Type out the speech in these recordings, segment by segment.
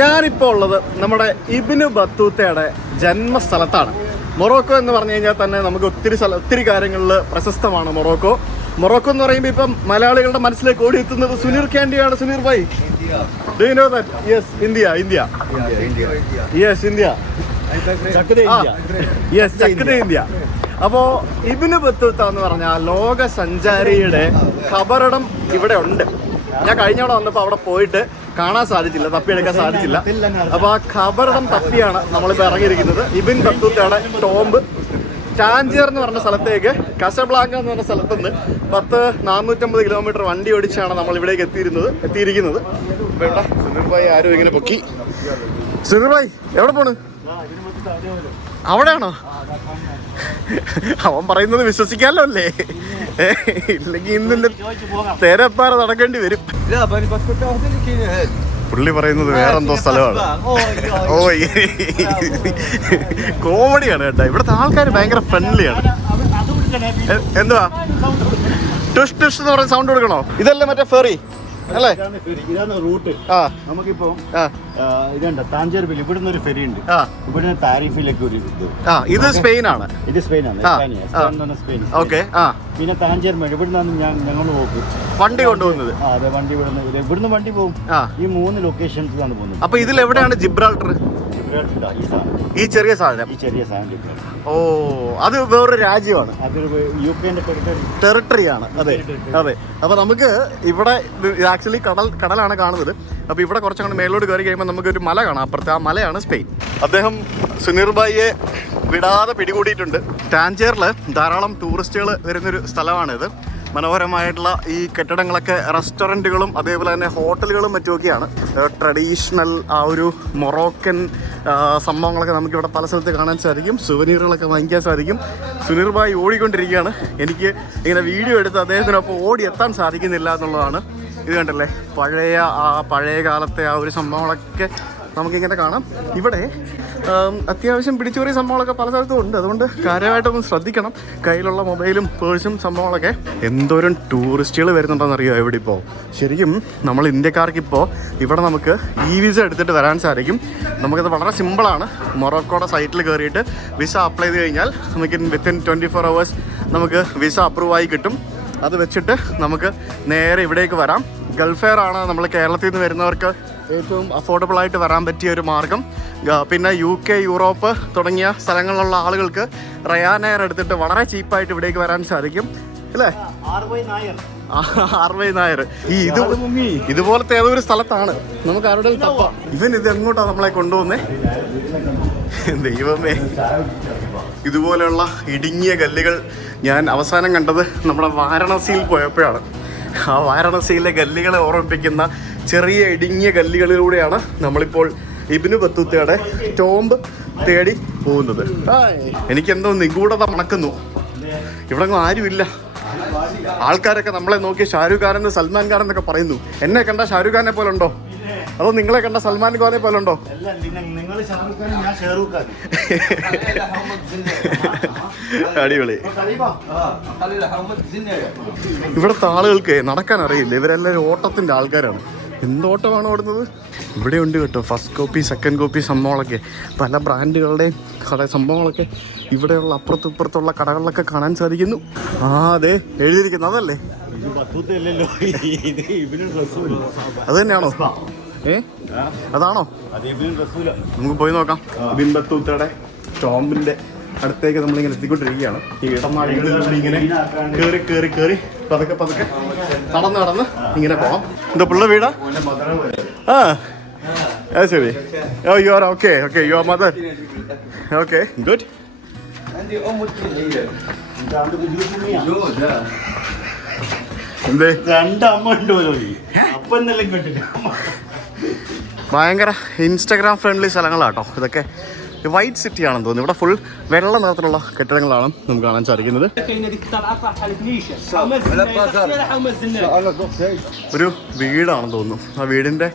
ഞാനിപ്പോൾ ഉള്ളത് നമ്മുടെ ഇബ്നു ബത്തൂത്തയുടെ ജന്മസ്ഥലത്താണ്. മൊറോക്കോ എന്ന് പറഞ്ഞു കഴിഞ്ഞാൽ തന്നെ നമുക്ക് ഒത്തിരി കാര്യങ്ങളിൽ പ്രശസ്തമാണ് മൊറോക്കോ. മൊറോക്കോ എന്ന് പറയുമ്പോൾ ഇപ്പം മലയാളികളുടെ മനസ്സിലേക്ക് ഓടിയെത്തുന്നത് സുനീർ ക്യാൻഡിയാണ്. സുനീർ ഭായ്, do you know that? Yes, India. Yes, India. Yes, ചക്കത ഇന്ത്യ. അപ്പോൾ ഇബ്നു ബത്തൂത്ത എന്ന് പറഞ്ഞാൽ ലോക സഞ്ചാരിയുടെ ഖബറിടം ഇവിടെ ഉണ്ട്. ഞാൻ കഴിഞ്ഞ തവണ വന്നപ്പോൾ അവിടെ പോയിട്ട് കാണാൻ സാധിച്ചില്ല, തപ്പിയെടുക്കാൻ സാധിച്ചില്ല. അപ്പോൾ ആ ഖബറിടം തപ്പിയാണ് നമ്മളിപ്പോൾ ഇറങ്ങിയിരിക്കുന്നത്. ഇബ്ൻ ബത്തൂത്തയുടെ ടോംബ് ടാഞ്ചിയർ എന്ന് പറഞ്ഞ സ്ഥലത്തേക്ക് കസബ്ലാങ്ക എന്ന് പറഞ്ഞ സ്ഥലത്തുനിന്ന് 450 കിലോമീറ്റർ വണ്ടി ഓടിച്ചാണ് നമ്മൾ ഇവിടേക്ക് എത്തിയിരിക്കുന്നത്. അപ്പോൾ ഇവിടെ സുനീർ ഭായ് ആരും ഇങ്ങനെ പൊക്കി. സുനീർ ഭായ് എവിടെ പോണ്? അവിടെയാണോ? അവൻ പറയുന്നത് വിശ്വസിക്കാമല്ലോ അല്ലേ? ഇല്ലെങ്കിൽ ഇന്നിന്റെ തേരപ്പാറ നടക്കേണ്ടി വരും. പുള്ളി പറയുന്നത് വേറെന്തോ സ്ഥലമാണ്. ഓ, കോമഡിയാണ് കേട്ടോ. ഇവിടുത്തെ ആൾക്കാർ ഭയങ്കര ഫ്രണ്ട്ലിയാണ്. എന്തുവാ ടുഷ് ടുഷ് എന്ന് പറഞ്ഞ സൗണ്ട് കൊടുക്കണോ? ഇതല്ലേ മറ്റേ ഫെറി അല്ലേ? ഇതാണ് റൂട്ട്. നമുക്കിപ്പോ ഇതുണ്ട് താഞ്ചേർ ബിൽ. ഇവിടുന്ന് ഒരു ഫെറി ഉണ്ട്. ഇവിടുന്ന് താരിഫിലേക്ക് ഒരു ഇത് സ്പെയിനാണ്. ഇത് സ്പെയിനാണ്. സ്പെയിൻ. ഓക്കെ. പിന്നെ താഞ്ചേർ മേട് ഇവിടുന്നാണ് ഞങ്ങൾ പോകും വണ്ടി കൊണ്ടുപോകുന്നത്. അതെ, വണ്ടി ഇവിടുന്ന് വണ്ടി പോകും. ഈ 3 ലൊക്കേഷൻസിലാണ് പോകുന്നത്. അപ്പൊ ഇതിൽ എവിടെയാണ് ജിബ്രാൾട്ടർ? ഈ ചെറിയ സാധനം. ഓ, അത് വേറൊരു രാജ്യമാണ്. യുകെന്റെ ടെറിട്ടറിയാണ്. അതെ അതെ. അപ്പൊ നമുക്ക് ഇവിടെ ആക്ച്വലി കടലാണ് കാണുന്നത്. അപ്പൊ ഇവിടെ കുറച്ചങ്ങോട്ട് മേലോട്ട് കയറി കഴിയുമ്പോൾ നമുക്ക് ഒരു മല കാണാം. അപ്പുറത്തെ ആ മലയാണ് സ്പെയിൻ. അദ്ദേഹം സുനീർ ഭായിയെ വിടാതെ പിടികൂടിയിട്ടുണ്ട്. ടാഞ്ചേറിൽ ധാരാളം ടൂറിസ്റ്റുകൾ വരുന്നൊരു സ്ഥലമാണിത്. മനോഹരമായിട്ടുള്ള ഈ കെട്ടിടങ്ങളൊക്കെ റെസ്റ്റോറൻറ്റുകളും അതേപോലെ തന്നെ ഹോട്ടലുകളും മറ്റുമൊക്കെയാണ്. ട്രഡീഷണൽ ആ ഒരു മൊറോക്കൻ സംഭവങ്ങളൊക്കെ നമുക്കിവിടെ പല സ്ഥലത്ത് കാണാൻ സാധിക്കും. സുവനീറുകളൊക്കെ വാങ്ങിക്കാൻ സാധിക്കും. സുനീർ ഭായ് ഓടിക്കൊണ്ടിരിക്കുകയാണ്. എനിക്ക് ഇങ്ങനെ വീഡിയോ എടുത്ത് അദ്ദേഹത്തിനൊപ്പം ഓടി എത്താൻ സാധിക്കുന്നില്ല എന്നുള്ളതാണ്. ഇത് കണ്ടല്ലേ, പഴയ കാലത്തെ ആ ഒരു സംഭവങ്ങളൊക്കെ നമുക്കിങ്ങനെ കാണാം. ഇവിടെ അത്യാവശ്യം പിടിച്ചോറിയ സംഭവങ്ങളൊക്കെ പല സ്ഥലത്തും ഉണ്ട്. അതുകൊണ്ട് കാര്യമായിട്ടൊന്ന് ശ്രദ്ധിക്കണം. കയ്യിലുള്ള മൊബൈലും പേഴ്സും സംഭവങ്ങളൊക്കെ. എന്തോരം ടൂറിസ്റ്റുകൾ വരുന്നുണ്ടെന്നറിയോ ഇവിടെ ഇപ്പോൾ? ശരിക്കും നമ്മൾ ഇന്ത്യക്കാർക്കിപ്പോൾ ഇവിടെ നമുക്ക് വിസ എടുത്തിട്ട് വരാൻ സാധിക്കും. നമുക്കത് വളരെ സിമ്പിളാണ്. മൊറോക്കോയുടെ സൈറ്റിൽ കയറിയിട്ട് വിസ അപ്ലൈ ചെയ്ത് കഴിഞ്ഞാൽ നമുക്ക് വിത്തിൻ 24 hours നമുക്ക് വിസ അപ്രൂവ് ആയി കിട്ടും. അത് വെച്ചിട്ട് നമുക്ക് നേരെ ഇവിടേക്ക് വരാം. ഗൾഫ് എയർ ആണ് നമ്മൾ കേരളത്തിൽ നിന്ന് വരുന്നവർക്ക് ഏറ്റവും അഫോർഡബിൾ ആയിട്ട് വരാൻ പറ്റിയ ഒരു മാർഗം. പിന്നെ UK, യൂറോപ്പ് തുടങ്ങിയ സ്ഥലങ്ങളിലുള്ള ആളുകൾക്ക് റയാൻ എയർ എടുത്തിട്ട് വളരെ ചീപ്പായിട്ട് ഇവിടേക്ക് വരാൻ സാധിക്കും അല്ലേ? 6 നായർ ഇതുപോലത്തെ ഏതോ ഒരു സ്ഥലത്താണ്. നമുക്ക് ആരുടെ തപ്പാം. ഇത് എങ്ങോട്ടാണ് നമ്മളെ കൊണ്ടുപോകുന്നേ? ദൈവമേ, ഇതുപോലെയുള്ള ഇടുങ്ങിയ ഗല്ലികൾ ഞാൻ അവസാനം കണ്ടത് നമ്മുടെ വാരണാസിയിൽ പോയപ്പോഴാണ്. ആ വാരണാസിയിലെ ഗല്ലികളെ ഓർമ്മിപ്പിക്കുന്ന ചെറിയ ഇടുങ്ങിയ ഗല്ലികളിലൂടെയാണ് നമ്മളിപ്പോൾ ഇബ്നു ബത്തൂത്തയുടെ ടോംബ് തേടി പോകുന്നത്. എനിക്കെന്തോ നിഗൂഢത മണക്കുന്നു. ഇവിടെ ഒന്നും ആരുമില്ല. ആൾക്കാരൊക്കെ നമ്മളെ നോക്കി ഷാരൂഖ് ഖാൻ എന്ന് സൽമാൻ ഖാൻ എന്നൊക്കെ പറയുന്നു. എന്നെ കണ്ട ഷാരൂഖ് ഖാനെ പോലെ ഉണ്ടോ? അതോ നിങ്ങളെ കണ്ട സൽമാൻ ഖാനെ പോലെ ഉണ്ടോ? അടിപൊളി. ഇവിടുത്തെ ആളുകൾക്ക് നടക്കാൻ അറിയില്ല. ഇവരെല്ലാവരും ഓട്ടത്തിൻ്റെ ആൾക്കാരാണ്. എന്തോട്ടമാണ് ഓടുന്നത്? ഇവിടെ ഉണ്ട് കേട്ടോ. ഫസ്റ്റ് കോപ്പി, സെക്കൻഡ് കോപ്പി സംഭവങ്ങളൊക്കെ പല ബ്രാൻഡുകളുടെയും സംഭവങ്ങളൊക്കെ ഇവിടെയുള്ള അപ്പുറത്തുള്ള കടകളിലൊക്കെ കാണാൻ സാധിക്കുന്നു. അതെ, എഴുതിയിരിക്കുന്നത് അതല്ലേ? അത് തന്നെയാണോ? അതാണോ? നമുക്ക് പോയി നോക്കാം. ഇബ്ൻ ബത്തൂത്തയുടെ ടോംബിന്റെ അടുത്തേക്ക് നമ്മളിങ്ങനെ എത്തിക്കൊണ്ടിരിക്കുകയാണ്. ഈ ഇടനാഴികളിലൂടെ ഇങ്ങനെ കയറി പതുക്കെ നടന്ന് ഇങ്ങനെ പോവാം. എന്താ പിള്ള വീടാ? അത് ശരി. ഓ, you are okay. You are mother. Okay, good. എന്തേ ഭയങ്കര ഇൻസ്റ്റാഗ്രാം ഫ്രണ്ട്ലി സ്ഥലങ്ങളാട്ടോ ഇതൊക്കെ. വൈറ്റ് സിറ്റി ആണെന്ന് തോന്നുന്നു. ഇവിടെ ഫുൾ വെള്ള നിറത്തിലുള്ള കെട്ടിടങ്ങളാണ് നമുക്ക് കാണാൻ സാധിക്കുന്നത്. ഒരു വീടാണെന്ന് തോന്നുന്നു. ആ വീടിന്റെ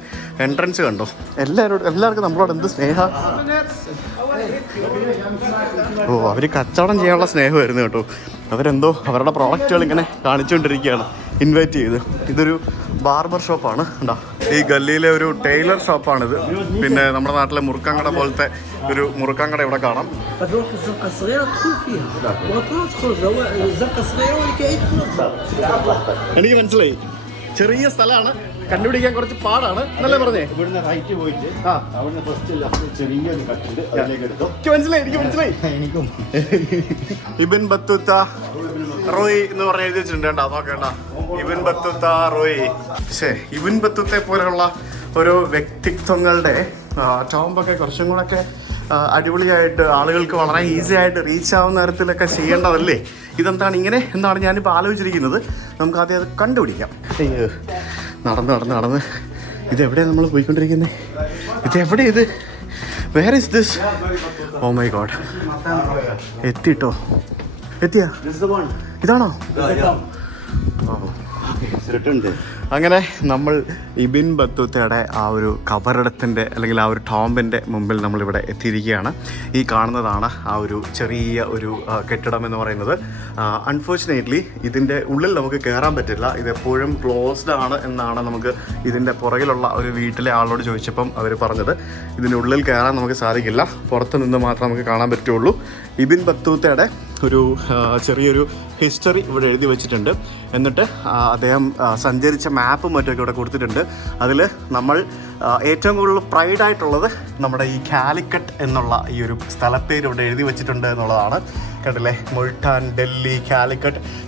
എൻട്രൻസ് കണ്ടോ? എല്ലാവർക്കും നമ്മളോട് എന്ത് സ്നേഹ. അവര് കച്ചവടം ചെയ്യാനുള്ള സ്നേഹമായിരുന്നു കേട്ടോ. അവരെന്തോ അവരുടെ പ്രോഡക്റ്റുകൾ ഇങ്ങനെ കാണിച്ചുകൊണ്ടിരിക്കുകയാണ്. ഇൻവൈറ്റ് ചെയ്തു. ഇതൊരു ബാർബർ ഷോപ്പാണ്. ഉണ്ടോ, ഈ ഗല്ലിയിലെ ഒരു ടൈലർ ഷോപ്പാണിത്. പിന്നെ നമ്മുടെ നാട്ടിലെ മുറുക്കാങ്കട പോലത്തെ ഒരു മുറുക്കാങ്കട ഇവിടെ കാണാം. എനിക്ക് മനസ്സിലായി, ചെറിയ സ്ഥലമാണ്, കണ്ടുപിടിക്കാൻ കുറച്ച് പാടാണ് എന്നല്ലേ പറഞ്ഞേ. ഇവിടുന്ന് റൈറ്റ് പോയിട്ട് അവിടുന്ന് ഫസ്റ്റ് ലെഫ്റ്റ് ചെറിയൊരു കട്ടുണ്ട്, അതിലേക്ക് എടുത്തു. എനിക്ക് മനസ്സിലായി. എനിക്കും ഇബിൻ ബത്തൂത്ത റോയ് എന്ന് പറഞ്ഞ് എഴുതി വെച്ചിട്ടുണ്ട് കേട്ടോ, നോക്കേണ്ട. ഇബിൻ ബത്തൂത്ത റോയ്. പക്ഷേ ഇബിൻ ബത്തൂത്തെ പോലെയുള്ള ഒരു വ്യക്തിത്വങ്ങളുടെ ടോംബൊക്കെ കുറച്ചും കൂടെ അടിപൊളിയായിട്ട് ആളുകൾക്ക് വളരെ ഈസി ആയിട്ട് റീച്ച് ആവുന്ന തരത്തിലൊക്കെ ചെയ്യേണ്ടതല്ലേ. ഇതെന്താണ് ഇങ്ങനെ എന്നാണ് ഞാനിപ്പോൾ ആലോചിച്ചിരിക്കുന്നത്. നമുക്ക് ആദ്യം അത് കണ്ടുപിടിക്കാം. നടന്ന് ഇതെവിടെയാണ് നമ്മൾ പോയിക്കൊണ്ടിരിക്കുന്നത്? ഇതെവിടെ ഇത്? Where is this? Oh my god, എത്തിട്ടോ? എത്തിയാ? ഇതാണോ? അങ്ങനെ നമ്മൾ ഇബിൻ ബത്തൂത്തയുടെ ആ ഒരു കബറിടത്തിൻ്റെ അല്ലെങ്കിൽ ആ ഒരു ടോംബിൻ്റെ മുമ്പിൽ നമ്മളിവിടെ എത്തിയിരിക്കുകയാണ്. ഈ കാണുന്നതാണ് ആ ഒരു ചെറിയ ഒരു കെട്ടിടം എന്ന് പറയുന്നത്. അൺഫോർച്ചുനേറ്റ്ലി ഇതിൻ്റെ ഉള്ളിൽ നമുക്ക് കയറാൻ പറ്റില്ല. ഇതെപ്പോഴും ക്ലോസ്ഡ് ആണ് എന്നാണ് നമുക്ക് ഇതിൻ്റെ പുറകിലുള്ള ഒരു വീട്ടിലെ ആളോട് ചോദിച്ചപ്പം അവർ പറഞ്ഞത്. ഇതിൻ്റെ ഉള്ളിൽ കയറാൻ നമുക്ക് സാധിക്കില്ല, പുറത്ത് നിന്ന് മാത്രമേ നമുക്ക് കാണാൻ പറ്റുള്ളൂ. ഇബിൻ ബത്തൂത്തയുടെ ഒരു ചെറിയൊരു ഹിസ്റ്ററി ഇവിടെ എഴുതി വെച്ചിട്ടുണ്ട്. എന്നിട്ട് അദ്ദേഹം സഞ്ചരിച്ച മാപ്പും മറ്റൊക്കെ ഇവിടെ കൊടുത്തിട്ടുണ്ട്. അതിൽ നമ്മൾ ഏറ്റവും കൂടുതൽ പ്രൈഡായിട്ടുള്ളത് നമ്മുടെ ഈ കാലിക്കറ്റ് എന്നുള്ള ഈ ഒരു സ്ഥലപ്പേര് ഇവിടെ എഴുതി വെച്ചിട്ടുണ്ട് എന്നുള്ളതാണ്. കണ്ടില്ലേ, മുൾട്ടാൻ, ഡൽഹി,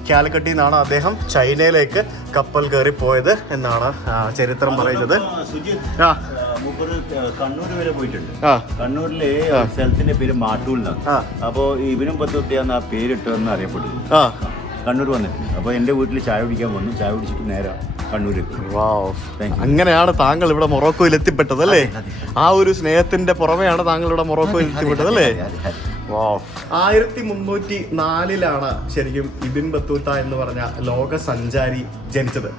കാലിക്കറ്റിൽ നിന്നാണ് അദ്ദേഹം ചൈനയിലേക്ക് കപ്പൽ കയറി പോയത് എന്നാണ് ചരിത്രം പറയുന്നത്. കണ്ണൂർ വരെ പോയിട്ടുണ്ട്. കണ്ണൂരിലെ സ്ഥലത്തിന്റെ പേര് മാട്ടൂൽ എന്നാണ്. അപ്പോ ഇബിനും ബത്തൂത്തയാണ് ആ പേരിട്ടതെന്ന് അറിയപ്പെട്ടു. കണ്ണൂർ വന്നിട്ടുണ്ട്. അപ്പോൾ എൻ്റെ വീട്ടിൽ ചായ കുടിക്കാൻ വന്നു. ചായ കുടിച്ചിട്ട് നേരെ കണ്ണൂർക്ക്. അങ്ങനെയാണ് താങ്കൾ ഇവിടെ മൊറോക്കോയിൽ എത്തിപ്പെട്ടത് അല്ലേ? ആ ഒരു സ്നേഹത്തിന്റെ പുറമെയാണ് താങ്കൾ ഇവിടെ മൊറോക്കോയിൽ എത്തിപ്പെട്ടത് അല്ലേ? 1304 ശരിക്കും ഇബിൻ ബത്തൂത്ത എന്ന് പറഞ്ഞ ലോക സഞ്ചാരി ജനിച്ചത്.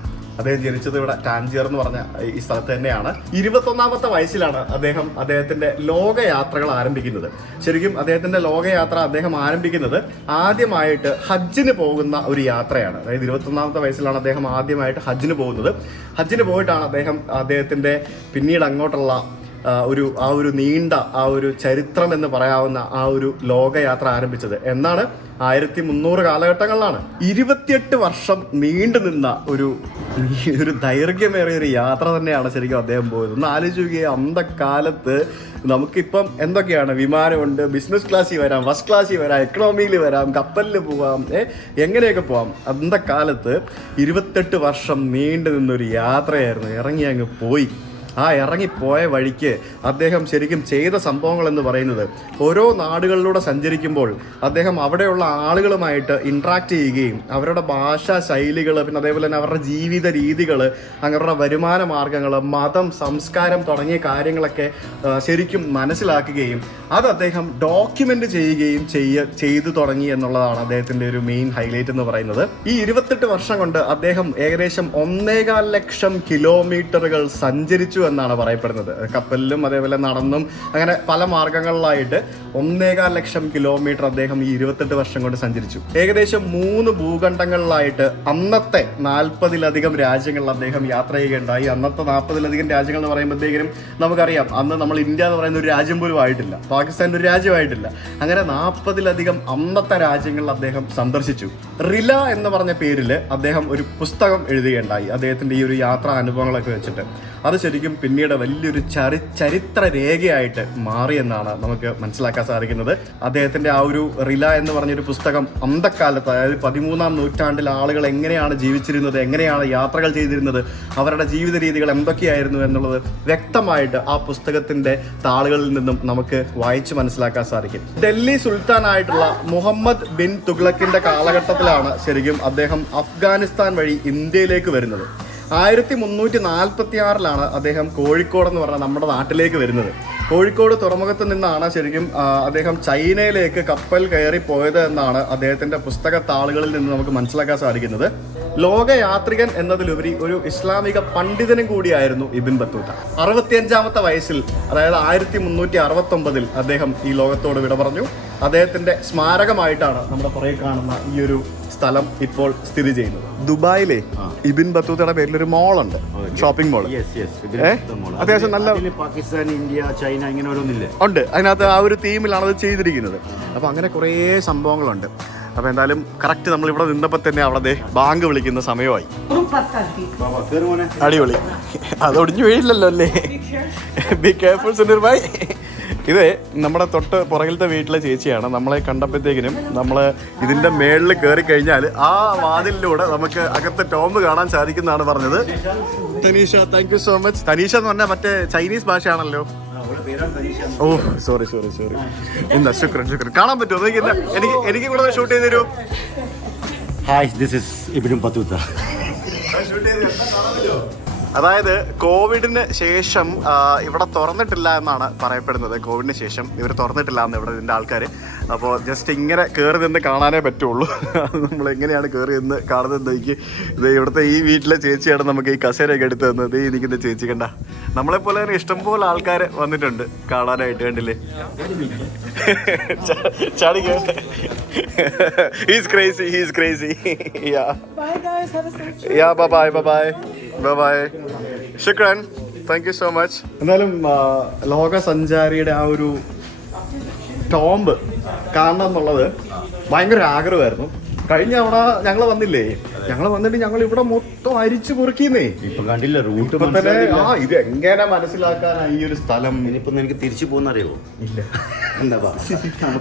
അദ്ദേഹം ജനിച്ചത് ഇവിടെ ടാൻജിയർ എന്ന് പറഞ്ഞ ഈ സ്ഥലത്ത് തന്നെയാണ്. 21ാമത്തെ വയസ്സിലാണ് അദ്ദേഹത്തിന്റെ ലോകയാത്രകൾ ആരംഭിക്കുന്നത്. ശരിക്കും അദ്ദേഹത്തിന്റെ ലോകയാത്ര അദ്ദേഹം ആരംഭിക്കുന്നത് ആദ്യമായിട്ട് ഹജ്ജിന് പോകുന്ന ഒരു യാത്രയാണ്. അതായത് 21ാമത്തെ വയസ്സിലാണ് അദ്ദേഹം ആദ്യമായിട്ട് ഹജ്ജിന് പോകുന്നത്. ഹജ്ജിന് പോയിട്ടാണ് അദ്ദേഹത്തിന്റെ പിന്നീട് അങ്ങോട്ടുള്ള ആ ഒരു നീണ്ട ആ ഒരു ചരിത്രം എന്ന് പറയാവുന്ന ആ ഒരു ലോകയാത്ര ആരംഭിച്ചത്. എന്നാണ് 1300 കാലഘട്ടങ്ങളിലാണ്. 28 വർഷം നീണ്ടു നിന്ന ഒരു ദൈർഘ്യമേറിയ ഒരു യാത്ര തന്നെയാണ് ശരിക്കും അദ്ദേഹം പോയത്. ഒന്ന് ആലോചിക്കുകയും അന്തക്കാലത്ത് നമുക്കിപ്പം എന്തൊക്കെയാണ്, വിമാനമുണ്ട്, ബിസിനസ് ക്ലാസ്സിൽ വരാം, ഫസ്റ്റ് ക്ലാസ്സിൽ വരാം, എക്കണോമിയിൽ വരാം, കപ്പലിൽ പോവാം, എങ്ങനെയൊക്കെ പോവാം. അന്തക്കാലത്ത് 28 വർഷം നീണ്ടു നിന്നൊരു യാത്രയായിരുന്നു. ഇറങ്ങി അങ്ങ് പോയി. ആ ഇറങ്ങിപ്പോയ വഴിക്ക് അദ്ദേഹം ശരിക്കും ചെയ്ത സംഭവങ്ങൾ എന്ന് പറയുന്നത്, ഓരോ നാടുകളിലൂടെ സഞ്ചരിക്കുമ്പോൾ അദ്ദേഹം അവിടെയുള്ള ആളുകളുമായിട്ട് ഇൻട്രാക്ട് ചെയ്യുകയും അവരുടെ ഭാഷാ ശൈലികൾ, പിന്നെ അതേപോലെ തന്നെ അവരുടെ ജീവിത രീതികൾ, അവരുടെ വരുമാന മാർഗങ്ങൾ, മതം, സംസ്കാരം തുടങ്ങിയ കാര്യങ്ങളൊക്കെ ശരിക്കും മനസ്സിലാക്കുകയും അത് അദ്ദേഹം ഡോക്യുമെൻ്റ് ചെയ്യുകയും ചെയ്തു തുടങ്ങി എന്നുള്ളതാണ് അദ്ദേഹത്തിൻ്റെ ഒരു മെയിൻ ഹൈലൈറ്റ് എന്ന് പറയുന്നത്. ഈ 28 വർഷം കൊണ്ട് അദ്ദേഹം ഏകദേശം 1.25 ലക്ഷം കിലോമീറ്ററുകൾ സഞ്ചരിച്ചു എന്നാണ് പറയപ്പെടുന്നത്. കപ്പലിലും അതേപോലെ നടന്നും അങ്ങനെ പല മാർഗങ്ങളിലായിട്ട് 1.25 ലക്ഷം കിലോമീറ്റർ അദ്ദേഹം ഈ 28 വർഷം കൊണ്ട് സഞ്ചരിച്ചു. ഏകദേശം 3 ഭൂഖണ്ഡങ്ങളിലായിട്ട് അന്നത്തെ 40-ലധികം രാജ്യങ്ങളിൽ അദ്ദേഹം യാത്ര ചെയ്യുകയുണ്ടായി. അന്നത്തെ 40-ലധികം രാജ്യങ്ങൾ എന്ന് പറയുമ്പോഴത്തേക്കും നമുക്കറിയാം, അന്ന് നമ്മൾ ഇന്ത്യ എന്ന് പറയുന്ന ഒരു രാജ്യം പോലും ആയിട്ടില്ല, പാകിസ്ഥാൻ്റെ ഒരു രാജ്യമായിട്ടില്ല. അങ്ങനെ 40-ലധികം അന്നത്തെ രാജ്യങ്ങളിൽ അദ്ദേഹം സന്ദർശിച്ചു. റില എന്ന് പറഞ്ഞ പേരിൽ അദ്ദേഹം ഒരു പുസ്തകം എഴുതുകയുണ്ടായി അദ്ദേഹത്തിൻ്റെ ഈ ഒരു യാത്രാ അനുഭവങ്ങളൊക്കെ വെച്ചിട്ട്. അത് ശരിക്കും പിന്നീട് വലിയൊരു ചരിത്ര രേഖയായിട്ട് മാറിയെന്നാണ് നമുക്ക് മനസ്സിലാക്കാൻ സാധിക്കുന്നത്. അദ്ദേഹത്തിൻ്റെ ആ ഒരു റില എന്ന് പറഞ്ഞൊരു പുസ്തകം അന്തക്കാലത്ത്, അതായത് 13ാം നൂറ്റാണ്ടിൽ ആളുകൾ എങ്ങനെയാണ് ജീവിച്ചിരുന്നത്, എങ്ങനെയാണ് യാത്രകൾ ചെയ്തിരുന്നത്, അവരുടെ ജീവിത രീതികൾ എന്തൊക്കെയായിരുന്നു എന്നുള്ളത് വ്യക്തമായിട്ട് ആ പുസ്തകത്തിൻ്റെ താളുകളിൽ നിന്നും നമുക്ക് വായിച്ച് മനസ്സിലാക്കാൻ സാധിക്കും. ഡൽഹി സുൽത്താനായിട്ടുള്ള മുഹമ്മദ് ബിൻ തുഗ്ലക്കിൻ്റെ കാലഘട്ടത്തിലാണ് ശരിക്കും അദ്ദേഹം അഫ്ഗാനിസ്ഥാൻ വഴി ഇന്ത്യയിലേക്ക് വരുന്നത്. 1346 അദ്ദേഹം കോഴിക്കോട് എന്ന് പറഞ്ഞാൽ നമ്മുടെ നാട്ടിലേക്ക് വരുന്നത്. കോഴിക്കോട് തുറമുഖത്ത് നിന്നാണ് ശരിക്കും അദ്ദേഹം ചൈനയിലേക്ക് കപ്പൽ കയറി പോയത് എന്നാണ് അദ്ദേഹത്തിൻ്റെ പുസ്തകത്താളുകളിൽ നിന്ന് നമുക്ക് മനസ്സിലാക്കാൻ സാധിക്കുന്നത്. ലോകയാത്രികൻ എന്നതിലുപരി ഒരു ഇസ്ലാമിക പണ്ഡിതനും കൂടിയായിരുന്നു ഇബിൻ ബത്തൂത്ത. 65ാമത്തെ വയസ്സിൽ, അതായത് 1369 അദ്ദേഹം ഈ ലോകത്തോട് വിട പറഞ്ഞു. അദ്ദേഹത്തിൻ്റെ സ്മാരകമായിട്ടാണ് നമ്മുടെ പുറകെ കാണുന്ന ഈ ഒരു സ്ഥലം ഇപ്പോൾ സ്ഥിതി ചെയ്യുന്നത്. ദുബായിലെ ഇബിൻ ബത്തൂത്തയുടെ പേരിലൊരു മോളുണ്ട്, ഷോപ്പിംഗ് മോൾ. അത്യാവശ്യം നല്ല പാകിസ്ഥാൻ, ഇന്ത്യ, ചൈന ഇങ്ങനെ ഓരോന്നില്ലേ ഉണ്ട്. അതിനകത്ത് ആ ഒരു തീമിലാണ് അത് ചെയ്തിരിക്കുന്നത്. അപ്പോൾ അങ്ങനെ കുറേ സംഭവങ്ങളുണ്ട്. അപ്പോൾ എന്തായാലും കറക്റ്റ് നമ്മളിവിടെ നിന്നപ്പോൾ തന്നെ അവിടെ ബാങ്ക് വിളിക്കുന്ന സമയമായി. അടിപൊളി. അത് ഒടിഞ്ഞു വീഴില്ലല്ലോ അല്ലേ? Be careful Suneer bhai. ഇത് നമ്മുടെ തൊട്ട് പുറകിലത്തെ വീട്ടിലെ ചേച്ചിയാണ്. നമ്മളെ കണ്ടപ്പോഴത്തേക്കിനും നമ്മൾ ഇതിൻ്റെ മേളിൽ കയറി കഴിഞ്ഞാൽ ആ വാതിലിലൂടെ നമുക്ക് അകത്തെ ടോംബ് കാണാൻ സാധിക്കുന്നതാണ് പറഞ്ഞത്. Tanisha, thank you so much. Tanisha എന്ന് പറഞ്ഞാൽ മറ്റേ ചൈനീസ് ഭാഷയാണല്ലോ. ഓ സോറി. എന്താ ശുക്രൻ കാണാൻ പറ്റുമോ? എനിക്ക് കൂടെ ഷൂട്ട് ചെയ്ത് തരൂ. Hi, this is ഇബ്ൻ Battuta. അതായത് കോവിഡിന് ശേഷം ഇവിടെ തുറന്നിട്ടില്ല എന്നാണ് പറയപ്പെടുന്നത്. കോവിഡിന് ശേഷം ഇവർ തുറന്നിട്ടില്ല എന്ന് ഇവിടെ ഇതിൻ്റെ ആൾക്കാർ. അപ്പോൾ ജസ്റ്റ് ഇങ്ങനെ കയറി നിന്ന് കാണാനേ പറ്റുള്ളൂ. നമ്മൾ എങ്ങനെയാണ് കയറി നിന്ന് കാണുന്നത്? ഇത് ഇവിടുത്തെ ഈ വീട്ടിലെ ചേച്ചിയാണ് നമുക്ക് ഈ കസേരയൊക്കെ എടുത്ത് തന്നത്. ഈ ഇരിക്കുന്ന ചേച്ചി കണ്ട, നമ്മളെപ്പോലെ തന്നെ ഇഷ്ടംപോലെ ആൾക്കാർ വന്നിട്ടുണ്ട് കാണാനായിട്ട്. കണ്ടില്ലേ? ചാടി He's crazy. Yeah. Bye guys, have a safe trip. Yeah, bye. ശുക്രൻ, താങ്ക് യു സോ മച്ച്. എന്തായാലും ലോക സഞ്ചാരിയുടെ ആ ഒരു ടോംബ് കാണണം എന്നുള്ളത് ഭയങ്കര ആഗ്രഹമായിരുന്നു. കഴിഞ്ഞ അവിടെ ഞങ്ങൾ വന്നില്ലേ, ഞങ്ങൾ വന്നിട്ട് ഞങ്ങൾ ഇവിടെ മൊത്തം അരിച്ചു പൊറുക്കിന്നേ. ഇപ്പൊ കണ്ടില്ല റൂട്ട് തന്നെ. ഇത് എങ്ങനെ മനസ്സിലാക്കാനാ ഈ ഒരു സ്ഥലം? ഇനിയിപ്പോ എനിക്ക് തിരിച്ചു പോകുന്നറിയോ? ഇല്ല.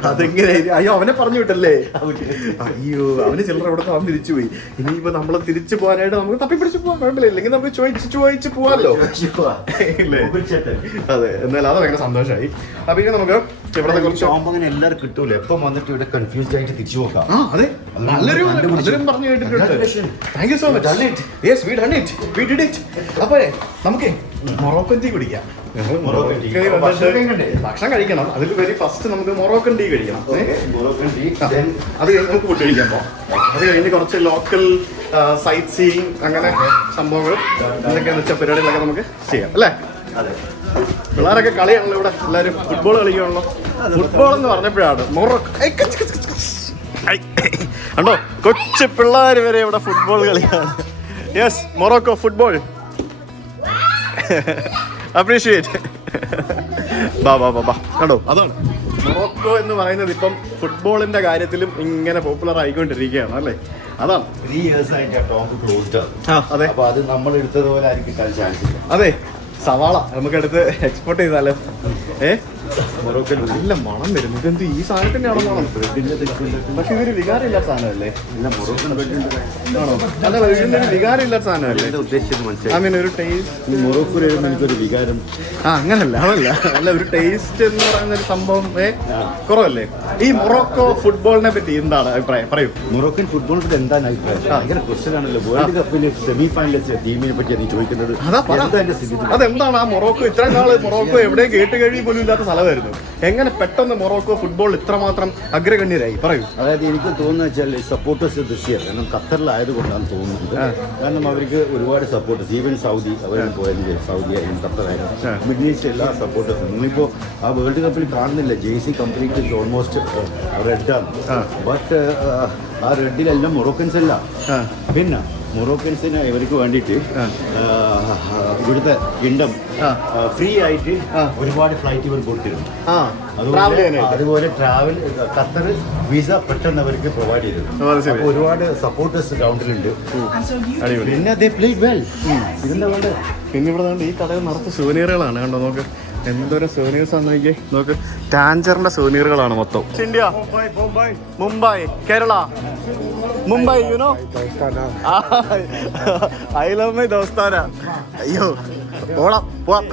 അതെങ്ങനെ? അയ്യോ, അവനെ പറഞ്ഞു വിട്ടല്ലേ? അയ്യോ, അവന് ചിലർ ഇവിടെ വന്ന് തിരിച്ചു പോയി. ഇനിയിപ്പോ നമ്മള് തിരിച്ചു പോകാനായിട്ട് നമുക്ക് തപ്പിപ്പിടിച്ച് പോകാൻ കുഴപ്പമില്ല. ഇല്ലെങ്കിൽ നമുക്ക് ചോദിച്ച് പോവാല്ലോ. അതെ, എന്നാലും അത് ഭയങ്കര സന്തോഷമായി. അപ്പൊ ഇനി നമുക്ക് ഇവിടെ കുറച്ച് അങ്ങനെ എല്ലാവരും കിട്ടൂല. എപ്പം വന്നിട്ട് ഇവിടെ കൺഫ്യൂസ്ഡ് ആയിട്ട് തിരിച്ചു നോക്കാം. അതെ, നല്ലൊരു പറഞ്ഞു കേട്ടിട്ടുണ്ട്. Thank you so much. Yes, V done it, we did it. അപ്പൊ നമുക്ക് മൊറോക്കൻ ടീ കുടിക്കാം. ഭക്ഷണം കഴിക്കണം. അതിൽ വരി ഫസ്റ്റ് നമുക്ക് മൊറോക്കൻ ടീ കഴിക്കണം. അത് കഴിഞ്ഞ് നമുക്ക് ഫുഡ് കഴിക്കാൻ പോകാം. അത് കഴിഞ്ഞ് കുറച്ച് ലോക്കൽ സൈറ്റ് സീയിങ് അങ്ങനെ സംഭവങ്ങളും എന്തൊക്കെയാണെന്ന് വെച്ചാൽ പരിപാടികളൊക്കെ നമുക്ക് ചെയ്യാം അല്ലേ? പിള്ളേരൊക്കെ കളിയാണല്ലോ ഇവിടെ. എല്ലാവരും ഫുട്ബോൾ കളിക്കുകയാണല്ലോ. ഫുട്ബോൾ എന്ന് പറഞ്ഞപ്പോഴാണ് കണ്ടോ, കൊച്ചു പിള്ളേർ വരെ ഇവിടെ ഫുട്ബോൾ കളിയാണ്. Yes, Morocco football. അപ്രീഷിയേറ്റ്. ബാ കണ്ടോ, അതാണ് മൊറോക്കോ എന്ന് പറയുന്നത്. ഇപ്പം ഫുട്ബോളിന്റെ കാര്യത്തിലും ഇങ്ങനെ പോപ്പുലർ ആയിക്കൊണ്ടിരിക്കുകയാണ് അല്ലേ? അതാണ് 3 years ആയിട്ട് ടോംബ് ക്ലോസ്ഡ് ആണ്. അതെ, അപ്പൊ അത് നമ്മൾ എടുത്തതുപോലെ ആയിരിക്കും കളി ചാൻസ് ഇല്ല. അതെ, സവാള നമുക്കെടുത്ത് എക്സ്പോർട്ട് ചെയ്താലോ? മൊറോക്കൻ നല്ല മണം വരുന്നു. ഇതെന്ത് ഈ സാധനത്തിന്റെ ആണോ മണം? പക്ഷെ ഇതൊരു വികാരമില്ലാത്ത സാധനമല്ലേ? ആണോ? അല്ല, ഇതിനൊരു വികാരമില്ലാത്ത സാധനമല്ലേ? ഉദ്ദേശിച്ചത് മനസ്സിലായി. ഐ മീൻ ഒരു ടേസ്റ്റ്. മൊറോക്കോ എനിക്കൊരു വികാരം. അങ്ങനല്ല, അല്ല ഒരു ടേസ്റ്റ് എന്ന് പറയുന്ന ഒരു സംഭവം കുറവല്ലേ? ഈ മൊറോക്കോ ഫുട്ബോളിനെ പറ്റി എന്താണ് അഭിപ്രായം? പറയൂ. മൊറോക്കൻ ഫുട്ബോളിനെ പറ്റി എന്താണ് അഭിപ്രായം? ഭയങ്കര ക്വസ്റ്റ്യൻ ആണല്ലോ. വേൾഡ് കപ്പിൽ സെമി ഫൈനലിസ്റ്റ് ടീമിനെ പറ്റിയാണ് നീ ചോദിക്കുന്നത്. അതെന്താണ് ആ മൊറോക്കോ? ഇത്രയും നാള് മൊറോക്കോ എവിടെയും കേട്ട് കഴിയും പോലും ഇല്ലാത്ത സ്ഥലമായിരുന്നു. എങ്ങനെ പെട്ടെന്ന് മൊറോക്കോ ഫുട്ബോൾ ഇത്രമാത്രം അഗ്രഗണ്യരായി? പറയൂ. അതായത് എനിക്ക് തോന്നുന്നത് വെച്ചാൽ സപ്പോർട്ടേഴ്സ് ദിസ് ഇയർ, കാരണം ഖത്തറിലായതുകൊണ്ടാണ് തോന്നുന്നത്. കാരണം അവർക്ക് ഒരുപാട് സപ്പോർട്ടേഴ്സ്, ഈവൻ സൗദി അവരും പോയത്, സൗദി ആയാലും ഖത്തറായാലും മിഡിൽ ഈസ്റ്റ് എല്ലാ സപ്പോർട്ടേഴ്സും. നിങ്ങളിപ്പോൾ ആ വേൾഡ് കപ്പിൽ കാണുന്നില്ല, ജേഴ്സി കംപ്ലീറ്റ് ഓൾമോസ്റ്റ് റെഡാണ്. ബട്ട് ആ റെഡിലെല്ലാം മൊറോക്കൻസ് അല്ല. പിന്നെ മൊറോക്കൻസിന് ഇവർക്ക് വേണ്ടിയിട്ട് ഇവിടുത്തെ കിങ്ഡം ഫ്രീ ആയിട്ട് ഒരുപാട് ഫ്ലൈറ്റ് ഇവർ കൊടുത്തിരുന്നു. അതുപോലെ ട്രാവൽ ഖത്തർ വിസ പെട്ടെന്ന് അവർക്ക് പ്രൊവൈഡ് ചെയ്തിരുന്നു. അപ്പോൾ ഒരുപാട് സപ്പോർട്ടേഴ്സ് ഗ്രൗണ്ടിലുണ്ട്. പിന്നെ ദേ പ്ലേഡ് വെൽ. ഇതിന്റെ കൊണ്ട് പിന്നെ ഇവിടെ ഈ കടയിൽ നിറച്ച് സുവനീറുകളാണ്. കണ്ടോ, നോക്ക് എന്തോരം സുവനീർസ് ആണെന്ന് നോക്ക്. ടാഞ്ചറിന്റെ സുവനീറുകളാണ് മൊത്തം. India, Mumbai, Kerala, Mumbai, you know. I love my Dostana. അയ്യോ, പോവാം.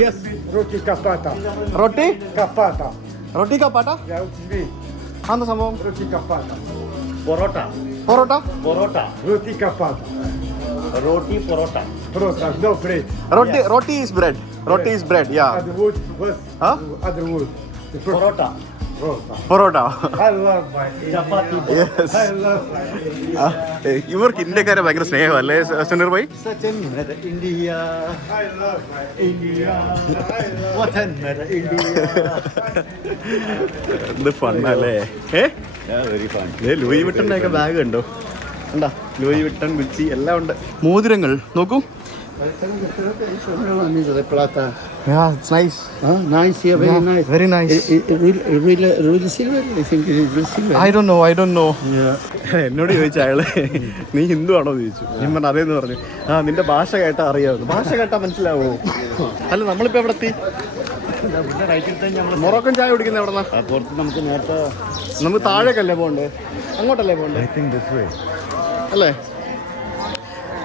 Yes, Roti capata. Roti Capata. Roti കപ്പാട്ട. Yeah, what is അന്ന് സംഭവം Roti capata. Parotta. Roti capata. Roti parotta. Prota, no bread. Roti is bread. Yeah. Other wood, what? Huh? Other wood. Parotta. Parotta. I love my India. Yes. I love my India. ഇവർക്ക് ഇന്ത്യക്കാരെ ഭയങ്കര സ്നേഹമല്ലേ സുനീർ ഭായ്? India I love my India എന്ത് ഫണ്ണല്ലേ. Very fun. ലൂയി വിട്ടന്റെ ഒക്കെ ബാഗ് ഉണ്ടോ? ഉണ്ടാ, ലൂയി വിട്ടൻ, ഗുച്ചി എല്ലാം ഉണ്ട്. മോതിരങ്ങൾ നോക്കൂ. de plata. Yeah, it's nice. Nice, yeah, very nice. Very nice. Really silver? I think it is real silver. I don't know. Yeah. എന്നോട് ചോദിച്ച അയാള് നീ ഹിന്ദു ആണോ ചോദിച്ചു. ഞാൻ പറഞ്ഞു അതേന്ന് പറഞ്ഞു. നിന്റെ ഭാഷ കേട്ടാ അറിയാവുന്നു. ഭാഷ കേട്ടാ മനസ്സിലാവോ? അല്ല നമ്മളിപ്പോ എവിടെ എത്തി? മൊറോക്കൻ ചായ കുടിക്കുന്ന എവിടെന്നാ? പുറത്ത് നമുക്ക് നേരത്തെ നമുക്ക് താഴേക്കല്ലേ പോകണ്ടേ? അങ്ങോട്ടല്ലേ പോകണ്ടേ? അല്ലേ?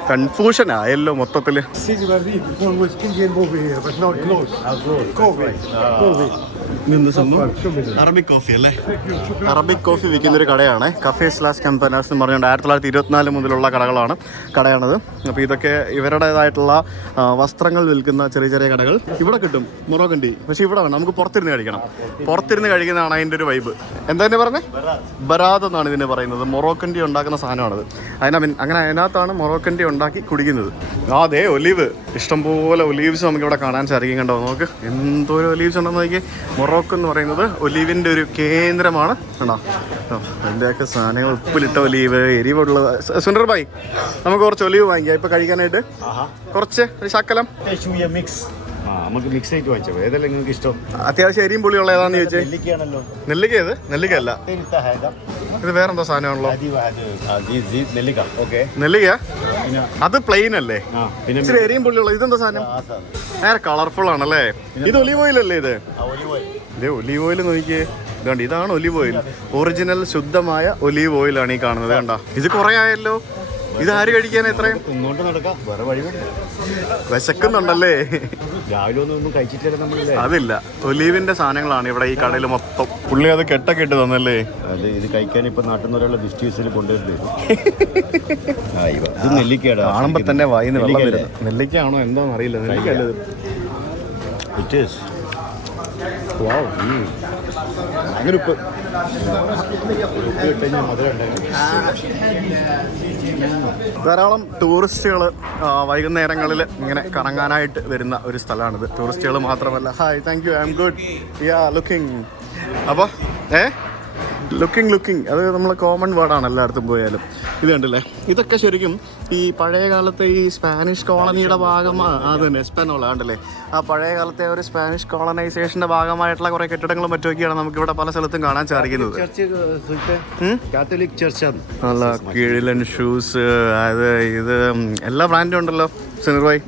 കൺഫ്യൂഷൻ ആയല്ലോ മൊത്തത്തില്. One was Indian over here, but not close. COVID. Arabic coffee അല്ലേ? അറബിക് കോഫി വിൽക്കുന്ന ഒരു കടയാണ്. കഫേ സ്ലാഷ് കമ്പനേഴ്സ് എന്ന് പറഞ്ഞുകൊണ്ട് 1924 മുതലുള്ള കടയാണത്. അപ്പോൾ ഇതൊക്കെ ഇവരുടേതായിട്ടുള്ള വസ്ത്രങ്ങൾ വിൽക്കുന്ന ചെറിയ ചെറിയ കടകൾ ഇവിടെ കിട്ടും. Moroccan tea. പക്ഷേ ഇവിടെ വേണം, നമുക്ക് പുറത്തിരുന്ന് കഴിക്കണം. പുറത്തിരുന്ന് കഴിക്കുന്നതാണ് അതിൻ്റെ ഒരു വൈബ്. എന്താ തന്നെ പറഞ്ഞേ? ബറാദ് എന്നാണ് ഇതിനെ പറയുന്നത്. മൊറോക്കൻ ടീ ഉണ്ടാക്കുന്ന സാധനമാണത്. അങ്ങനെ അതിനകത്താണ് മൊറോക്കൻ ടീ ഉണ്ടാക്കി കുടിക്കുന്നത്. അതെ, ഒലീവ്, ഇഷ്ടംപോലെ ഒലീവ്സ് നമുക്ക് ഇവിടെ കാണാൻ സാധിക്കും. കണ്ടോ നോക്ക്, എന്തോരം ഒലീവ്സ് ഉണ്ടെന്ന് നോക്കി. മൊറോക്കോ എന്ന് പറയുന്നത് ഒലീവിൻ്റെ ഒരു കേന്ദ്രമാണ്. കണ്ടോ അതിൻ്റെയൊക്കെ സാധനങ്ങൾ, ഉപ്പിലിട്ട ഒലീവ്, എരിവുള്ളത്. സുനീർ ഭായ്, നമുക്ക് കുറച്ച് ഒലീവ് വാങ്ങിക്കാം ഇപ്പൊ കഴിക്കാനായിട്ട്. കുറച്ച് ഒരു ശക്കലം മിക്സ്. നമുക്ക് മിക്സ് ആയിട്ട് വാങ്ങിച്ചോ. ഏതെല്ലാം നിങ്ങൾക്ക് ഇഷ്ടം? അത്യാവശ്യം എരിയും പുളിയുള്ള ഏതാന്ന് ചോദിച്ചേ. നെല്ലിക്കയാണല്ലോ. നെല്ലിക്ക? ഇത് നെല്ലിക്കല്ല, ഇത് വേറെന്തോ സാധനമാണല്ലോ. നെല്ലിക്ക. ഓക്കെ, നെല്ലിക്ക അത് പ്ലെയിൻ അല്ലേ? ഇച്ചിരി എരിയും പുള്ളിയുള്ള. ഇതെന്താ സാധനം? നേരെ കളർഫുൾ ആണല്ലേ. ഇത് ഒലീവ് ഓയിൽ അല്ലേ? ഇത് ഒലീവ് ഓയിൽ നോക്കിയേ. ഇതുകൊണ്ട് ഇതാണ് ഒലീവ് ഓയിൽ. ഒറിജിനൽ ശുദ്ധമായ ഒലീവ് ഓയിലാണ് ഈ കാണുന്നത്. കണ്ടോ, ഇത് കുറെ ആയല്ലോ. ഇത് ആര് കഴിക്കാൻ? എത്രയും ഇങ്ങോട്ട് നടക്കാം, വേറെ വഴി വിശക്കുന്നുണ്ടല്ലേ? രാവിലെ ഒന്നും കഴിച്ചിട്ടില്ല നമ്മളല്ലേ. അതില്ല, ഒലീവിന്റെ സാധനങ്ങളാണ് ഇവിടെ ഈ കടയിൽ മൊത്തം. പുള്ളി അത് കെട്ടൊക്കെ ഇട്ട് തന്നല്ലേ. അത് ഇത് കഴിക്കാൻ ഇപ്പൊ നാട്ടിൽ നിന്ന് ഒരാളെ വിസ്റ്റീസിൽ കൊണ്ടുവരുന്നത്. ഇത് നെല്ലിക്കയുടെ കാണുമ്പോ തന്നെ വായിന്ന് വെള്ളം വരുന്നു. നെല്ലിക്കാണോ എന്താണെന്ന് അറിയില്ല. നെല്ലിക്കല്ലേ ഇത്? ഇറ്റ് ഈസ് അങ്ങനെ ഉപ്പ് ധാരാളം ടൂറിസ്റ്റുകൾ വൈകുന്നേരങ്ങളിൽ ഇങ്ങനെ കറങ്ങാനായിട്ട് വരുന്ന ഒരു സ്ഥലമാണിത്. ടൂറിസ്റ്റുകൾ മാത്രമല്ല. Hi, thank you, I M good. Yeah, looking. അപ്പോൾ ലുക്കിംഗ് അത് നമ്മൾ കോമൺ വേർഡാണ് എല്ലായിടത്തും പോയാലും. ഇത് കണ്ടില്ലേ, ഇതൊക്കെ ശരിക്കും ഈ പഴയ കാലത്തെ ഈ സ്പാനിഷ് കോളനിയുടെ ഭാഗമാണ്. അത് തന്നെ സ്പെനോള കണ്ടില്ലേ, ആ പഴയ കാലത്തെ ഒരു സ്പാനിഷ് കോളനൈസേഷൻ്റെ ഭാഗമായിട്ടുള്ള കുറേ കെട്ടിടങ്ങളും മറ്റുമൊക്കെയാണ് നമുക്കിവിടെ പല സ്ഥലത്തും കാണാൻ സാധിക്കുന്നത്. കാത്തലിക് ചർച്ചാണ്. നല്ല കിഴിലൻ ഷൂസ്, അത് ഇത് എല്ലാ ബ്രാൻഡും ഉണ്ടല്ലോ സുനീർ ഭായ്.